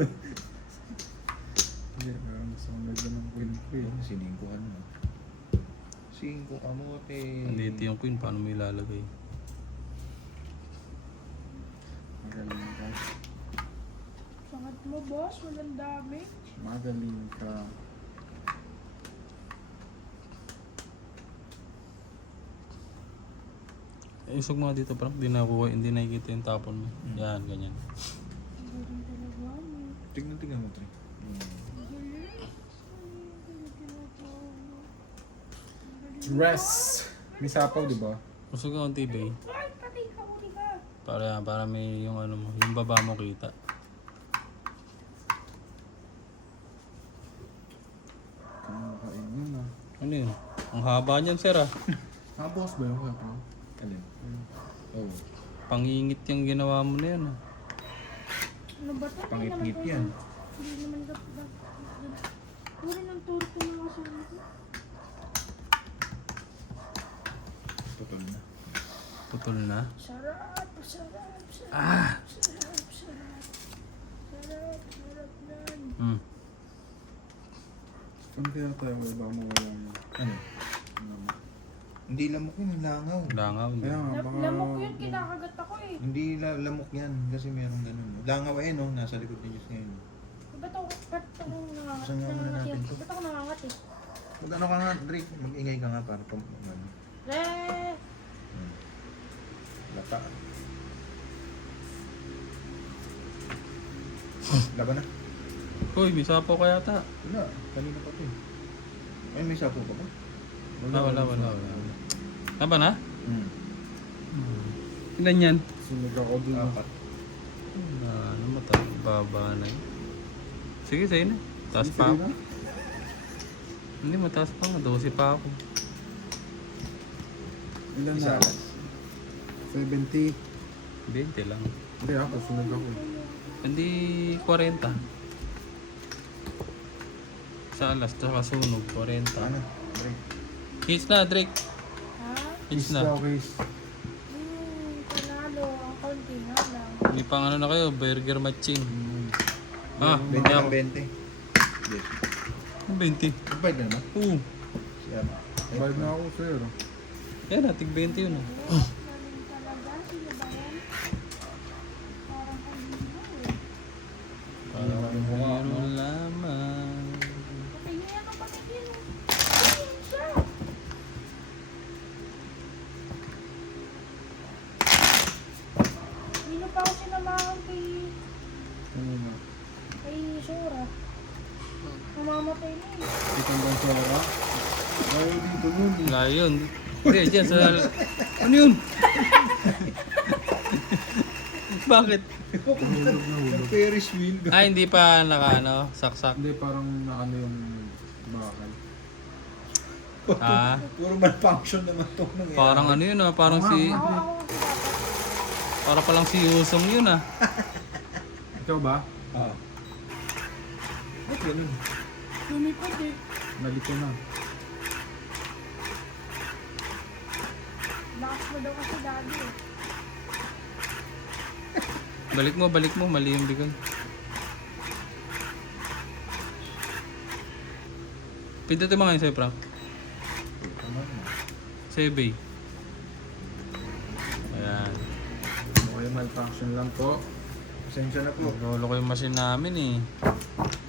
Hindi, parang gusto kong lagyan ng queen ko eh. Siningkuhan mo. Singko kamote. Nandito yung queen, paano mo ilalagay? Magaling ka. Sangat mo boss, walang damage. Magaling ka. Isog mga dito, parang hindi nakuha, hindi nakikita yung tapon mo. Yan, ganyan. Galing talaga eh. Tignan mo, Tre. Rest! May sapaw, di ba? Usog ka konti, bay. Ay, patay ka, huli ka. Para may yung ano mo, yung baba mo kita. Kamakain yun ah. Ano yun? Ang haba niyan, sir ah. Tapos ba yung sapaw? Alin? Oh. Pangingit yung ginawa mo na yun ah. Ano ba ito? Pangit-ngit yan. Hindi naman ka. Puro ng turto ng mga sabi ko. Putol na. Putol na. Sarap, sarap, sarap. Ah! Sarap, sarap. Sarap, sarap yan. Hmm. Saan kaya tayo? Baka mawala yun. Ano? Hindi lamok yun, langaw. Langaw. Kaya nga, baka... Lamok yun, kinakagat ako eh. Hindi lamok yan kasi meron ganun. Langaw eh no, nasa likod ni Diyos ngayon. Ba't ako nangangat? Saan nga muna natin to? Ba't ako nangangat eh? Mag ano ka nga, Drake, mag-ingay ka nga para pang ano. Eh, Lata. Laban na. Uy, may sapo ka yata. Wala, kanina pa to eh. Ay, may sapo pa ba? Wala. Tama na? Hmm. Ilan yan? Sunog ako dun. Apat. Ano ba ito? Baba na yun. Sige, sa'yo na. Taas pa ako. Hindi, mataas pa nga. 12 pa ako. Ilan Isa. na? 70. 20 lang. Hindi ako, sunog ako. Hindi 40. Sa alas, tsaka sunog. 40. Ano? Drake. Hits na, Drake. ha? Hits Kiss na. daw, kiss. Panalo. Ang konti nga lang. May pang ano na kayo, burger matching. Ah, 20 hindi ng ako. 20. Yes. 20. Nagbayad na naman. Oo. Si ano? Bayad na ako, sir. Yan, natig 20 yun. Galing talaga. Sino ba yan? Parang kanina eh. Parang ano lamang. Patingin ako, patingin. Patingin siya. Hindi na pa ako sinamahan Ano na? kay Sora. Mamamatay na eh. Itong bansara. Ayaw dito nun. Layo yun. Hindi, dyan sa... Ano yun? Bakit? Hulog na hulog. Ferris wheel. Ah, hindi pa naka ano, saksak. Hindi, parang naano yung bakal. Ah, Puro malfunction naman itong nangyayari. parang ano yun ah, parang si... Ako kasi dapat. Para palang si Usong yun ah. Ikaw ba? Ah. Ba't ganun? Lumipad eh. Nalito na. Lakas mo daw kasi dati eh. Balik mo, mali yung bigay. Pindutin mo ngayon sa'yo, Frank. Sa'yo, Bay. Ayan. Okay, malfunction lang po. Pasensya na po. Naglolo ko yung machine namin eh.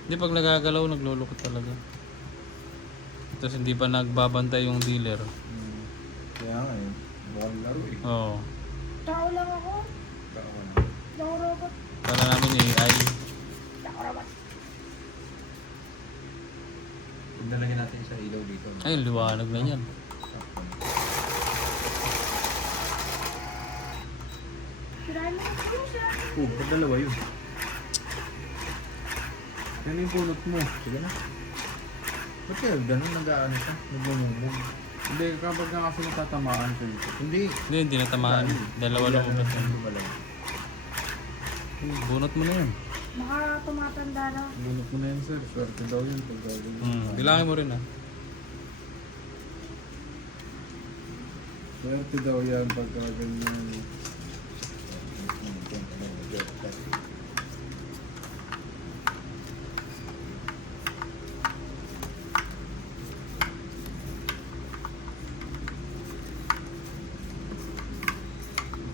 Hindi, pag nagagalaw, naglolo ko talaga. Tapos hindi pa nagbabantay yung dealer. Kaya nga eh. Mukhang laro eh. Oo. Tao lang ako. Tao na. Hindi ako robot. Para namin AI. Hindi ako robot. Pagdalagyan natin sa ilaw dito. Ay, liwanag na yan. Kirahin mo yung juice ah. Ba't dalawa yun? Yan yung pulot mo. Sige na. Ba't kaya ganun nag-ano siya? Nagmumumog. Hindi, kapag nga kasi natatamaan siya ito. Hindi. Hindi natamaan. Dalawa lang Wala ulit. na lumalag. Bunot mo na yun. Baka tumatanda na. Bunot mo na yan, sir. Swerte daw yun. Pag gagawin. Bilangin mo rin ah. Swerte daw yan pag gagawin.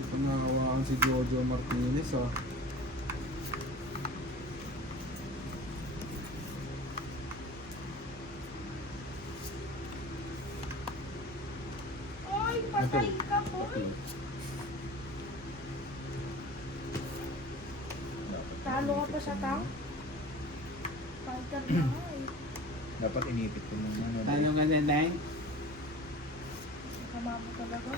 Pangawaan si Jojo Martinez ah. Oy, patay ka po. Talo ka pa sa tang? Fighter na nga eh. Dapat inipit ko muna. Ano nga na, Nay? Kamamo talaga.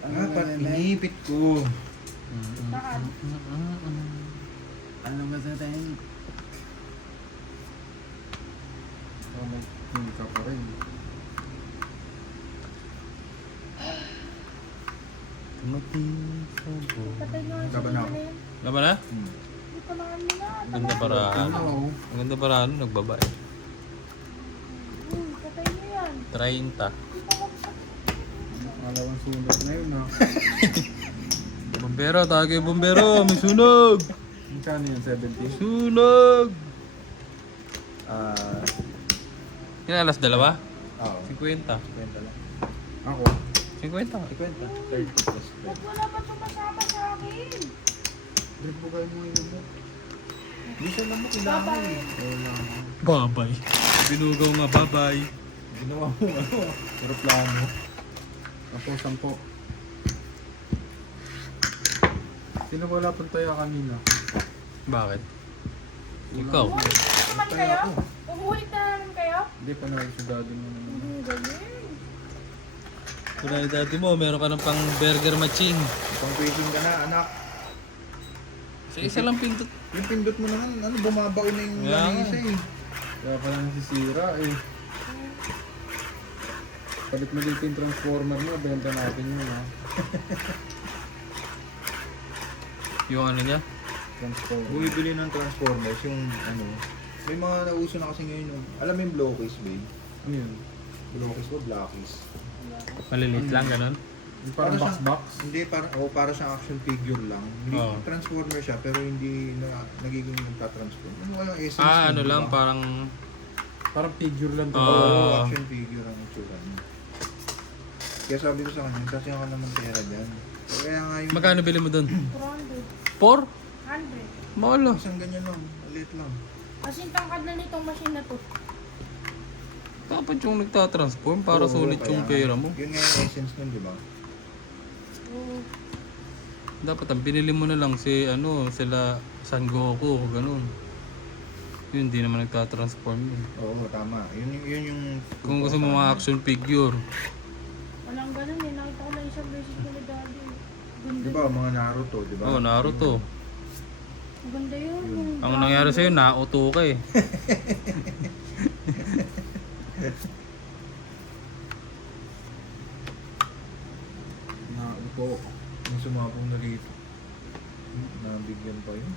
Dapat inipit ko. Saan? Ano ba sa tayo? Oh, may ka pa rin. Patay nga si Laban na ako. Dina yan. Laban na? Hindi pa naman nila. Ganda paraan. Oo. Ang ganda paraan, nagbabae. Patay niyo yan. 30. Hindi pa wagsak. Alawang sunog na yun ah. Bombero, tawag kayo bombero. May sunog! Magkano yun? 70? Sunog! Ah, Yan alas dalawa? oo. 50. 50 lang. Ako? 50. 50. 30 plus. Ba't wala pa sumasama sa akin? Drip mo kayo mo yun mo. Hindi siya naman kailangan eh. Babay. Binugaw nga, babay. Ginawa mo ano. Aeroplano. Ako 10. Sino wala pang taya kanina? Bakit? Ikaw. Umulit na naman kayo? Umulit na naman kayo? Hindi pa nakikisudado mo naman. Galing. Kung na dati mo, meron ka ng pang burger machine. Pang waiting ka na anak. Sa isa lang pindot. Yung pindot mo naman, ano, bumabaon na yung Yeah. isa eh. Kaya pala nasisira eh. Palit mo dito yung transformer mo, benta natin yun ha. Yung ano niya? Transformer. Bumibili ng Transformers, yung ano, may mga nauso na kasi ngayon yung, alam mo yung Blockies ba? Ano yun? Blockies ba? Blockies. Maliliit lang, ganun. Yung parang Para siyang- box-box? Hindi, para siyang action figure lang. Hindi, Oo. Transformer siya, pero hindi na, nagiging nagtatransform. Ano walang essence? Ano nun, lang, diba? parang... Parang figure lang to. Oo, Ah. action figure ang itsura niya. Kaya sabi ko sa kanya, kasi ka naman pera dyan. Kaya nga yung Magkano bili mo dun? 400. 4? 100. Mahal ah. isang ganyan lang, maliit lang. Kasi tangkad na nitong machine na to. Dapat yung nagtatransform para Oo, sulit kaya yung nga. pera mo. Yun nga yung essence nun, di ba? Oo. Dapat ang binili mo na lang si ano, sila San Goku, ganun. Yun, hindi naman nagtatransform yun. Oo, tama. Yun yung... Kung gusto mo mga action figure, Walang ganun eh. Nakita ko lang isang beses ko na daddy. Ganda. Di ba, mga Naruto, di ba? oh, Naruto. Maganda yun. Yung Ang nangyari sa'yo, nauto ka eh. Naupo. Yung sumapong na rito. Nabigyan pa yun.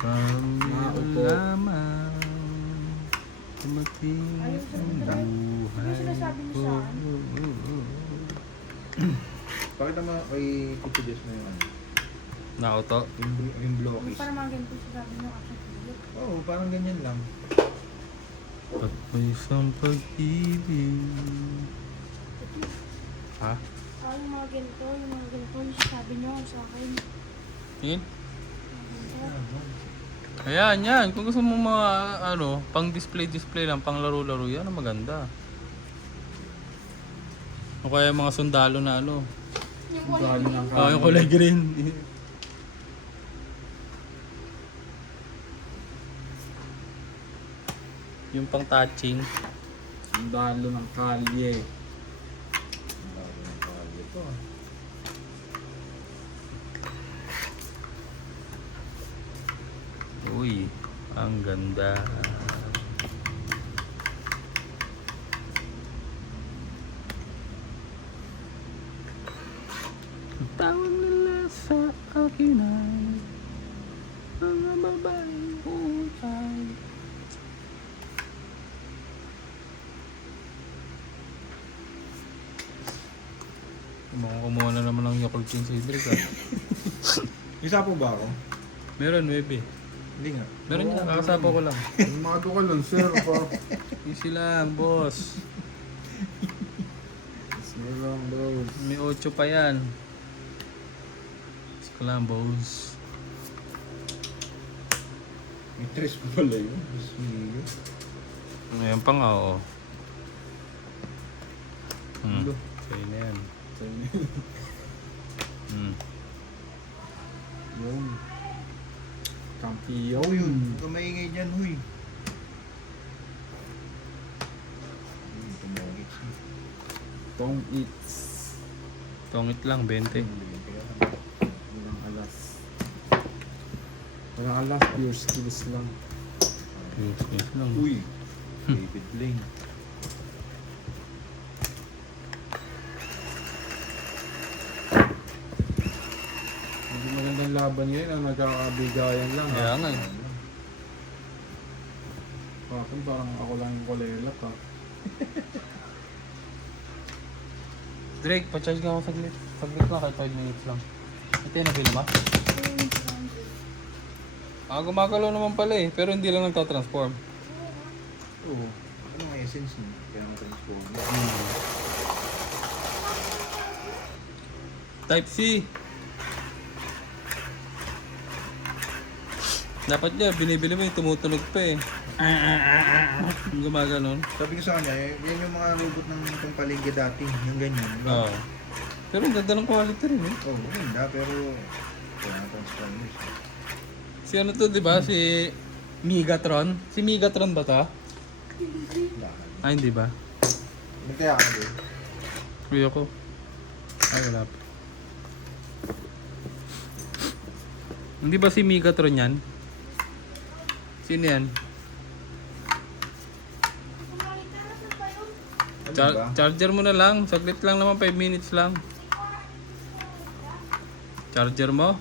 Nauto. Lamang dumating Ayaw sa ang drive. Ano buhay sinasabi niyo sa akin? Pakita mo kay Tito Jess mo yung ano. Nauto. Yung Yung Blockies. parang mga ganito sinasabi niyo action figure. Oo, parang ganyan lang. At may isang pag-ibig. Ha? Ah, yung mga ganito. Yung mga ganito. Yung sinasabi niyo sa akin. Yun? Mga ganito. Ayan, yan. Kung gusto mo mga ano, pang display lang, pang laro-laro yan, ang maganda. O kaya mga sundalo na ano. Yung kulay Galing ang Yung kulay green. Yung pang touching. Sundalo ng kalye. Uy, ang ganda. Tawag nila sa akin ay mga babaeng utay. Kumuha na naman ng Yakult King si Idris ah. Isa po ba ako? Meron, maybe. Hindi nga. Meron yan, kakasapo ko lang. Mado ka lang, sir. Easy lang, boss. Sir lang, bro. May 8 pa yan. Easy ko lang, boss. May tres pa pala yun. Diyos mio. Ayan pa nga, oo. Ano? Sa'yo na yan. Yun. Kampiyon. Oh yun. Huwag ka maingay dyan, huy. Tumagit siya. Tong eats. Tongit lang, 20. Walang alas. Walang alas, pure skills lang. Yes lang. Uy. David Blaine. Hindi magandang laban ngayon ang nagkakabigayan lang. Kaya nga eh. Bakit parang ako lang yung kolelat ha. Drake, pa-charge ka ako saglit. Saglit lang, kahit 5 minutes lang. Ito yung nabili ba? Gumagalaw naman pala eh. Pero hindi lang nagtatransform. Oo. Ano ang essence niya? Kaya ang transform. Type C. Dapat niya, binibili mo yung tumutunog pa eh. Yung gumaganon. Sabi ko sa kanya, yan yung mga robot ng itong palengke dati. Yung ganyan. Oo. Pero ang ganda ng quality rin eh. Oo, maganda. Pero kaya ang transformers. Si ano to, di ba? Si Megatron. Si Megatron ba to? Lahat. Hindi ba? Nagkaya ka doon. Kuya ko. Ay, wala pa. Hindi ba si Megatron yan? Sino yan? Ano ba? Charger mo na lang. Saglit lang naman, 5 minutes lang. Charger mo?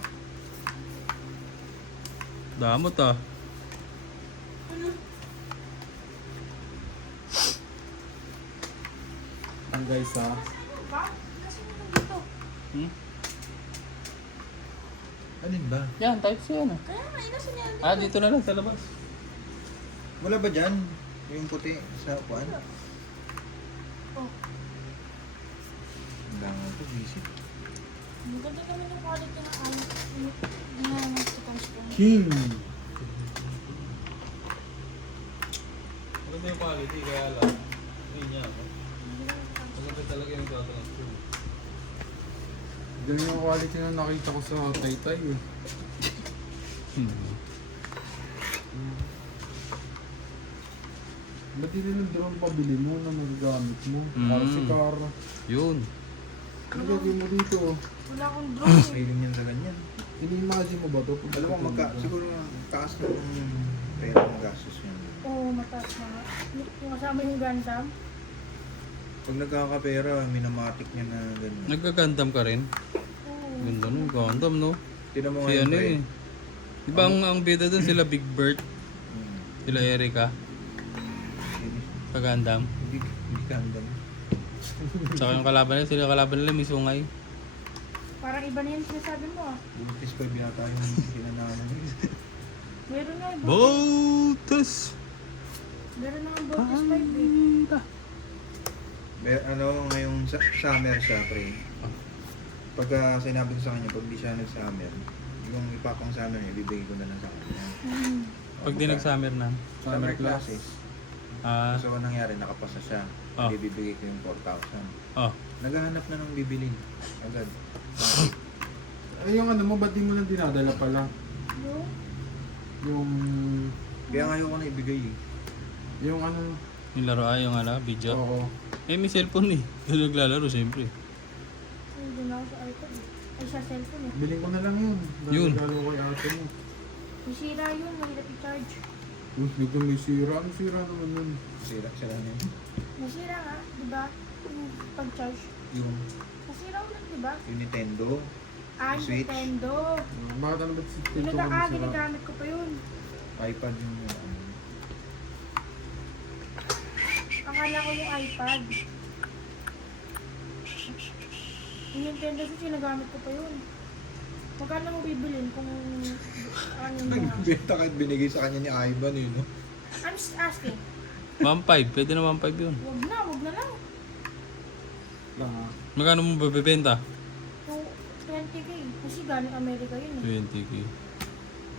Damot ah. Ang guys ha. Hmm? Alin ba? Yan, type C yan ah. Kaya nga, inasin niya. Dito na lang sa labas. Wala ba dyan? Yung puti sa kuan? Oh, Ang langan ko, visit. maganda naman yung quality ng ano. Yung transform. King. Maganda yung quality, kaya lang. Hindi niya ako. Maganda talaga yung tatransform. Ganun yung quality na nakita ko sa Taytay eh. Ba't hindi ng drone pabili mo na magagamit mo? Para si car. Yun. Ano gagawin mo dito? Wala akong drone eh. Mahiling yan sa ganyan. Ini-imagine mo ba ito? Alam mo, siguro taas ng pera ng gastos yan. Oo, mataas na nga. Yung kasama yung Gundam. Pag nagkakapera, minamatic niya na ganyan. Nagka-Gundam ka rin? Oo. Ganda no, Gundam no? Tinan mo Si ngayon, ano pre. eh. Di ba ang bida doon sila Big Bird? Hmm. Sila Erika? Sa Gundam? Hindi kandam. Tsaka yung kalaban nila, sila kalaban nila may sungay. Parang iba na yung sinasabi mo ah. Buntis pa binata yung pinanaman. Meron nga yung Botus! Meron na ang Voltes 5 eh. Ano, ngayong summer siya, pre. Pagka sinabi ko sa kanya, pag di siya nag-summer, Yung ipapang sa amin, ibibigay ko na lang sa kanya. Pag di nag-summer na. Summer classes. Ah, So, anong nangyari? Nakapasa siya. Oh. Ibibigay ko yung 4,000. oh. Naghahanap na ng bibilin. Agad. Ay, yung ano mo, ba't di mo lang dinadala pala? Yung, Yung... Kaya nga ayoko na ibigay eh. Yung ano... Yung laro yung video. Oo. Eh, may cellphone eh. Yung naglalaro, siyempre. hindi na ako sa iPad eh. Ay, sa cellphone eh. Bilhin ko na lang yun. Yun. Dahil ko kay ate mo. Masira yun, mahirap i-charge. Uy, dito may sira. Ano sira naman yun? Sila na yun. Masira nga, di ba? Yung pag-charge. Yung, Masira ulit, di ba? yung Nintendo. Ah, Switch. Nintendo. Bakit ano ba't si Tito mo sira? Ginagamit ko pa yun. iPad yung Akala ko yung iPad. Yung Nintendo Switch, ginagamit ko pa yun. Magkano mo bibilin kung ano yung mga... Nagbenta kahit binigay sa kanya ni Ivan yun, no? I'm just asking. 1.5. Pwede na 1.5 yun. Wag na lang. Lang ah. Magkano mo bebenta? So, 20k. Kasi galing Amerika yun eh. 20k.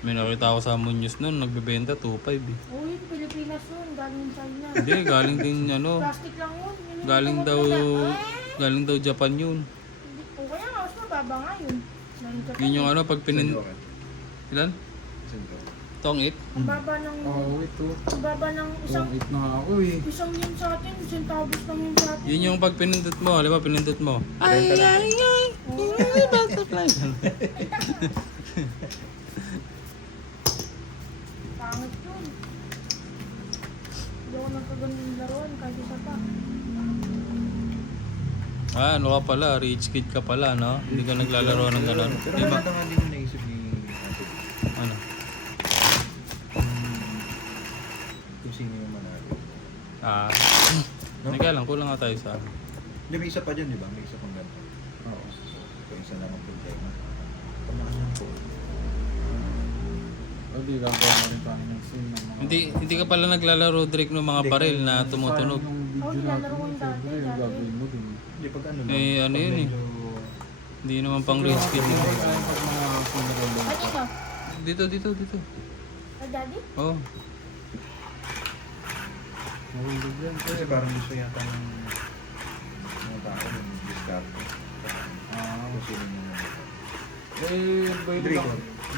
May nakita ako sa Munyos nun, nagbebenta 2.5 eh. Oh, yun, Pilipinas yun. Galing China. Hindi, galing din ano. Plastic lang yun. Yun yung Galing tawag daw, nila. galing daw Japan yun. Hindi. O kaya nga, mas mababa nga yun. Galing Japan. Yun yung ano, pag pinin... Saan Ilan? Tong 8? Ang baba ng... Oo, ito. Ang baba ng isang... Pang 8 na nga ako eh. Isang yun sa atin. Centavos lang yun sa atin. Yun yung pag pinindot mo, alam mo, pinindot mo. Ay, ay, ay! Butterfly! Pangit yun. Hindi ako nagkaganon laruan kahit isa pa. Ah, ano ka pala, rich kid ka pala, no? Hindi ka naglalaro ng gano'n. Pero Di ba? maganda nga din yung naisip ni Ate. Ano? Kung sino yung manalo. Ah, nagka lang, kulang nga tayo sa... Hindi, may isa pa dyan, di ba? May isa pang ganito. Oo. So, isa lang ang problema. Tamaan yan po. Hindi, gagawa na rin tayo ng scene ng mga... Hindi ka pala naglalaro, Drake, ng mga baril na tumutunog. Sayang yung Oh, video nilalaro ko natin. yung dati, Siyempre, yung dati. gagawin mo din. Hindi, pag ano lang. Eh, ano pag yun eh. medyo- Hindi naman pang rich kid yun. Pag mga funeral lang. Ano ito? Dito. Oh, daddy? Oh, Mahulog yan. Kasi parang gusto yata ng mga tao yung discarte. Kung sino yung manalo. Eh,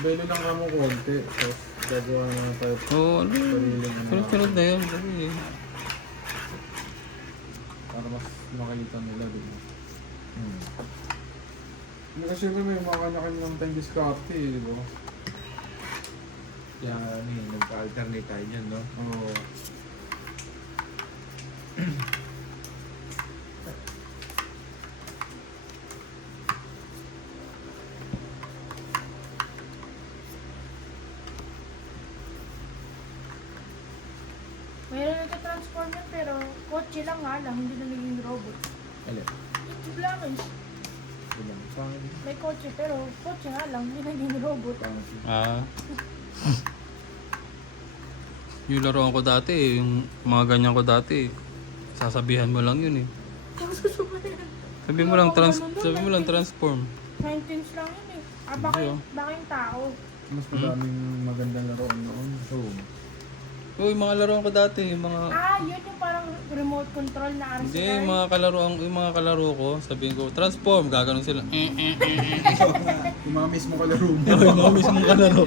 bailo lang kamo konti. Tapos, gagawa na tayo. oh, ano? Sariling ano. Sunod na yun. Sabi eh. Para mas makikita nila, di ba? Hmm. Kasi syempre may mga kanya-kanyang time discarte, di ba? Kaya ano yun, nagpa-alternate tayo dyan, no? Oo. Mayroon nagka-transformer pero kotse lang nga lang, hindi na naging robot. Alin? Yung Blackers, Ilan? Pangin. may kotse pero kotse nga lang, hindi naging robot. Pangin. Ah. Yung laruan ko dati, yung mga ganyan ko dati, sasabihan mo lang yun eh. Sabi mo lang, transform. 19s lang yun eh. Ah, baka Hindi, baka yung tao. Mas madaming magandang laruan noon. Oo. Oh, yung mga laruan ko dati, yung mga... Ah, yun yung parang remote control na RCR. Hindi, yung mga kalaro ko, sabihin ko, transform, gaganon sila. Yung mga mismo kalaro mo. Yung mga mismong kalaro.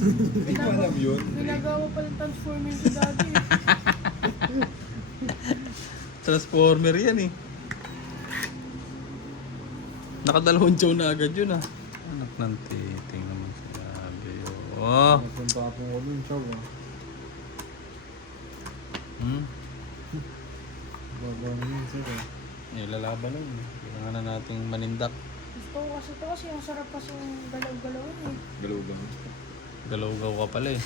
Hindi ko alam yun. Ginagawa pa ng transformer sa dati. Transformer yan eh. Nakadalawang chow na agad yun ah. Anak ng titing naman sinabi. Oh. Napunta ako ko dun, chow ah. Gagawa yun sir eh. Nilalaban nun. Kailangan na nating manindak. Gusto ko kasi ito kasi ang sarap kasi yung galaw-galawin eh. Galubang. Galaw-gaw ka pala eh.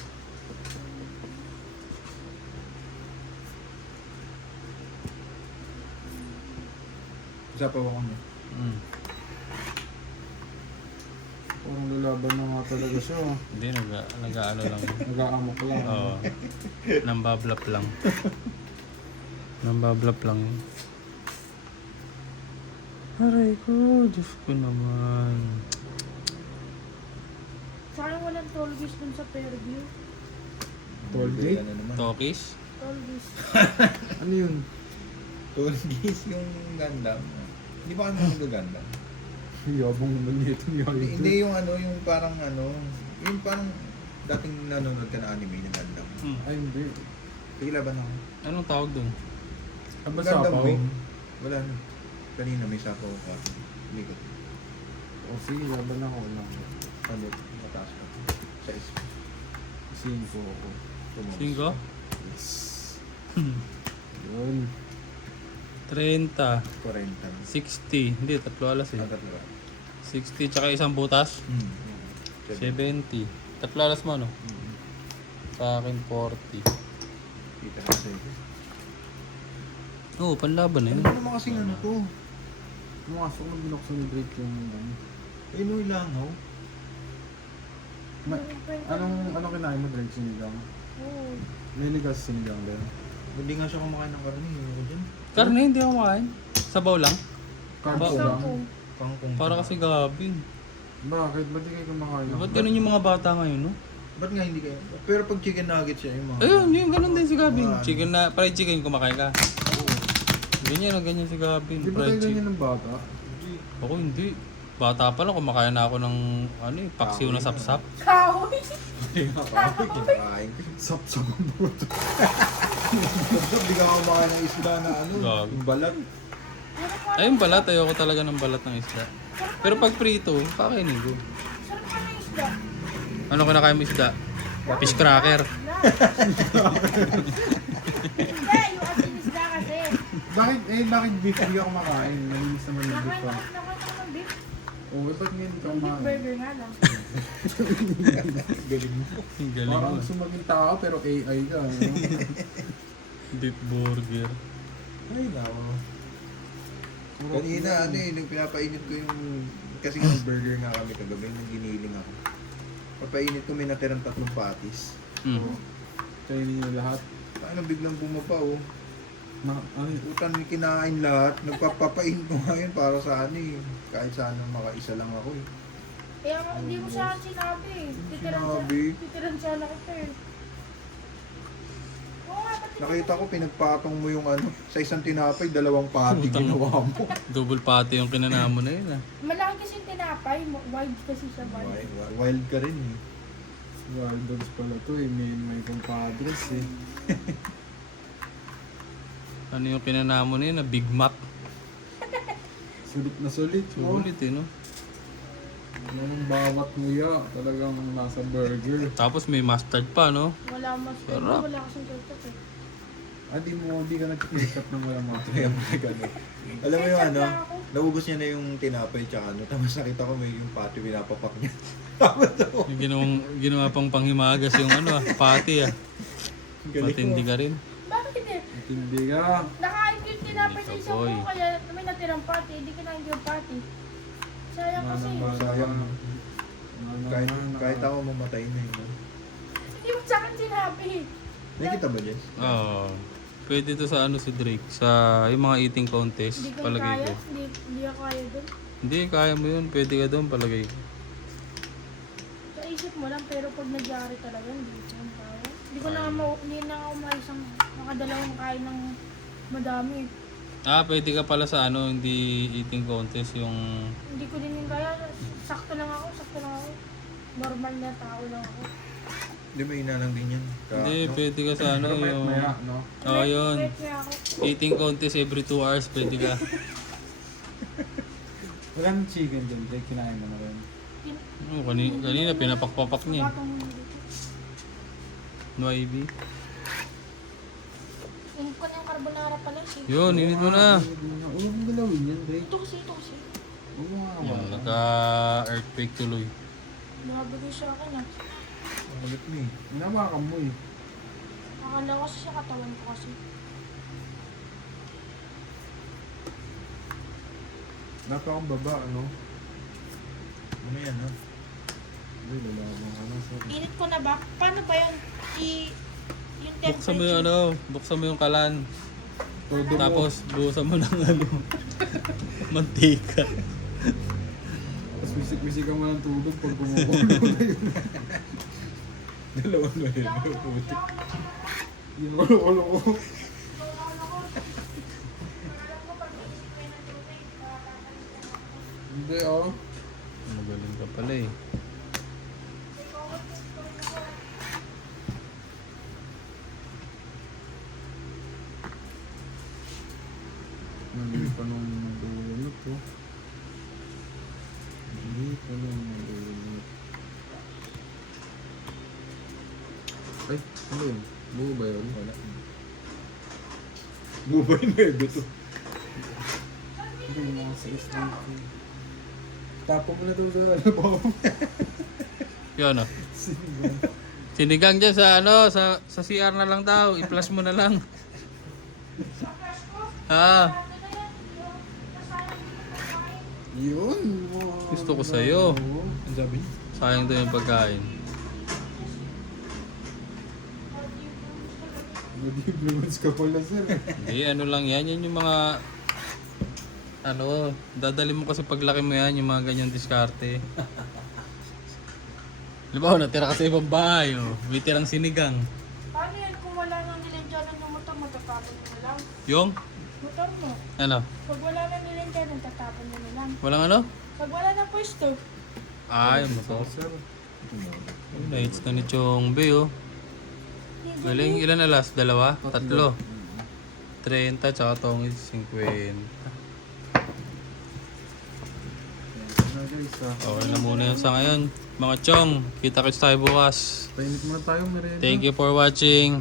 Usapaw ako niya. Mm. Parang lalaban na nga talaga siya. Hindi, nag-ano lang. Nag-aamok lang. Oo. Nambablap lang. Nambablap lang yun. Aray ko, Diyos ko naman. Sayang walang Tolgis dun sa Fairview. Tollgate? Ano naman? Tokis. Tolgis. Ano yun? Tollgate yung Gundam. Hindi ba kami nag-Gundam? Yabang naman nito ni Hindi yung ano, yung parang ano, yung parang dating nanonood ka na anime na Gundam. Ay, hindi. Sige, laban ako. Anong tawag doon? Aba Gundam sapaw? Wing. Wala na. Kanina may sapaw ka. Hindi ko. O sige, laban ako lang. Ano, mataas ka. Sa isip. 5 ako. Tumabas. 5? Yes. Yun. 30. 40 na. 60. Hindi, 3 alas eh. Ah, tatlo ba? 60 tsaka isang butas. 70. 3 alas mo, no? Sa akin, 40. Kita na sa'yo. Oo, panlaban na Ano yun. ba naman kasing ano to? Pumasok na binuksan ni Drake yung ano. Ay, no, ilangaw. Anong kinain mo, Drake? Sinigang? Oo. May nigas sinigang din. Hindi nga siya kumakain ng karne. Ano dyan? Karne, hindi ako makain. Sabaw lang. Carbo Ba- lang. Sampo. Kangkong. Para kasi gabing. Bakit? Ba't di kayo kumakain ng Ba't ganun yung mga bata ngayon, no? Ba't nga hindi kayo? Pero pag chicken nuggets siya yung mga... Ayun, yung ganun din si Gabing. Mga ano. Chicken na, fried chicken kumakain ka. Ganyan na ganyan si Gabing. Di ba Fried kayo chicken. ganyan ng bata? Ako hindi. Bata pa lang, kumakain na ako ng ano eh, paksiw na sapsap. Kahoy. Kinakain ko. Sap-sap ang buto. Hindi ka kumakain ng isda na ano, Gago. yung balat. Ayun balat, ayoko talaga ng balat ng isda. Pero pag prito, kakainin ko. Sarap pa ng isda. Ano kinakain mo isda? Fish cracker. Hindi, yung asin isda kasi. Bakit beef hindi ako makain? Nalinis naman yung beef pa. Nakain ako ng beef. Oo, ba't ngayon hindi ka Yung beef kumain? burger nga lang. Galing mo. Ang galing Parang mo. gusto maging tao pero AI ka. Ano? Beef burger. Ay, nako. Kanina, ano eh, nung pinapainit ko yung... Kasi yung burger nga kami kagabi, nung giniling ako. Papainit ko, may natirang 3 patis. Mm. Kainin niyo lahat. Paano biglang bumaba oh. Ano yun? Utan may kinain lahat. Nagpapapain ko ngayon para sa ano eh. Kahit sana makaisa lang ako eh. Kaya nga, hindi mo siya sinabi eh. Sinabi? Titiran siya na kita eh. Oo nga, ba't Nakita ko, pinagpatong mo yung ano, sa isang tinapay, 2 pati Utang. ginawa mo. Double patty yung kinanamo na yun ah. malaki kasi yung tinapay, wide kasi siya wide. Wild ka rin eh. Wild dogs pala to eh. May compadres eh. Ano yung kinanamo na yun ah? Big Mac. Sulit na sulit. Oh. Sulit eh no? Yung bawat nguya talagang nasa burger. Tapos may mustard pa no? Wala mas, Sarap. wala kasing ketchup eh. Ah, di ka nag-ketchup ng walang Kaya mga. mo gano'n. Alam mo yung ano, naubos niya na yung tinapay tsaka ano, tapos nakita ko may yung pati pinapapak niya. Tapos ako, Yung ginawa pang panghimagas yung ano ah, patty ah. Matindi ka rin. Bakit hindi? Hindi ka. Nakain ko yung tinapay sa isang Boy. buo, kaya may natirang pati, hindi kinain ko yung pati. Sayang kasi. sayang. Kahit ako mamatay na yun. Hindi mo sa akin sinabi. Nakikita ba, Jess? Oo. Pwede to sa ano si Drake, sa yung mga eating contest, Hindi ko palagay kaya, ko. hindi ako kaya dun. Hindi, kaya mo yun. Pwede ka doon, palagay ko. Sa isip mo lang, pero pag nagyari talaga, hindi ko kaya. Hindi ko na hindi na ako maisang nakadalawang kain ng madami. Ah, pwede ka pala sa ano, hindi eating contest, yung... Hindi ko din yung kaya. Sakto lang ako. Normal na tao lang ako. Di ba inalang din yan? Hindi, no? pwede ka sa ano, yung... Maya, no? Oo, yun. Wait nga ako. Eating contest every 2 hours, pwede ka. Wala nang chicken dyan. Kaya kinain mo na rin. Oh, kanina pinapakpapak niya. Batong hindi. No IV. Init ko na yung carbonara pala. Yun, init mo na. Huwag mong galawin yan, Drake. Ito kasi. Huwag mo nga Yan, kawalan. nagka-earthquake tuloy. Nakabigay siya akin ah. Ang kulit mo eh. Hinawakan mo eh. Akala ko kasi sa katawan ko kasi. Dapat akong baba, ano? Ano yan ha? Hindi, lalabang ano. Sorry. Init ko na ba? Paano ba yun? Yung Buksan mo yung ano, buksan mo yung kalan. Todo mo. Tapos buhusan mo ng ano, mantika. Tapos Wisik-wisikan mo ng tubig pag kumukulong na yun. Dalawa na yun. Puti. Yung ulo ko. Hindi oh. Magaling ka pala eh. Hindi pa nung nag-uunot oh. Hindi pa nung nag-uunot. Ay, ano yun? Buo ba yun? Wala. Bubay na eh. Ito. Hindi, mga size dito. Tapo mo na ito sa ano po. Yun ah. Sinigang dyan sa ano, sa CR na lang daw. I-flash mo na lang. Ah, Yun. gusto ko sa'yo. Ang sabi niya? Sayang daw yung pagkain. Good influence ka pala sir. Hindi, ano lang yan. Yan yung mga... Ano, dadali mo kasi paglaki mo yan, yung mga ganyang diskarte. Diba, natira ka sa ibang bahay, oh. May tirang sinigang. Paano yan kung wala nang nilensyanan yung motor, matatapon mo lang? Yung? Motor mo. Ano? Pag wala nang nilensyanan, tatapon mo na lang. Walang ano? Pag wala nang pwesto, Ay, motor. Sir. Nights na ni Chongbe, oh. Galing, ilan alas? Dalawa? Tatlo? 30, tsaka tongis 50. Ano guys ah. Okay na muna yun sa ngayon. Mga Chong, kita kits tayo bukas. Painit muna tayo merienda. Thank you for watching.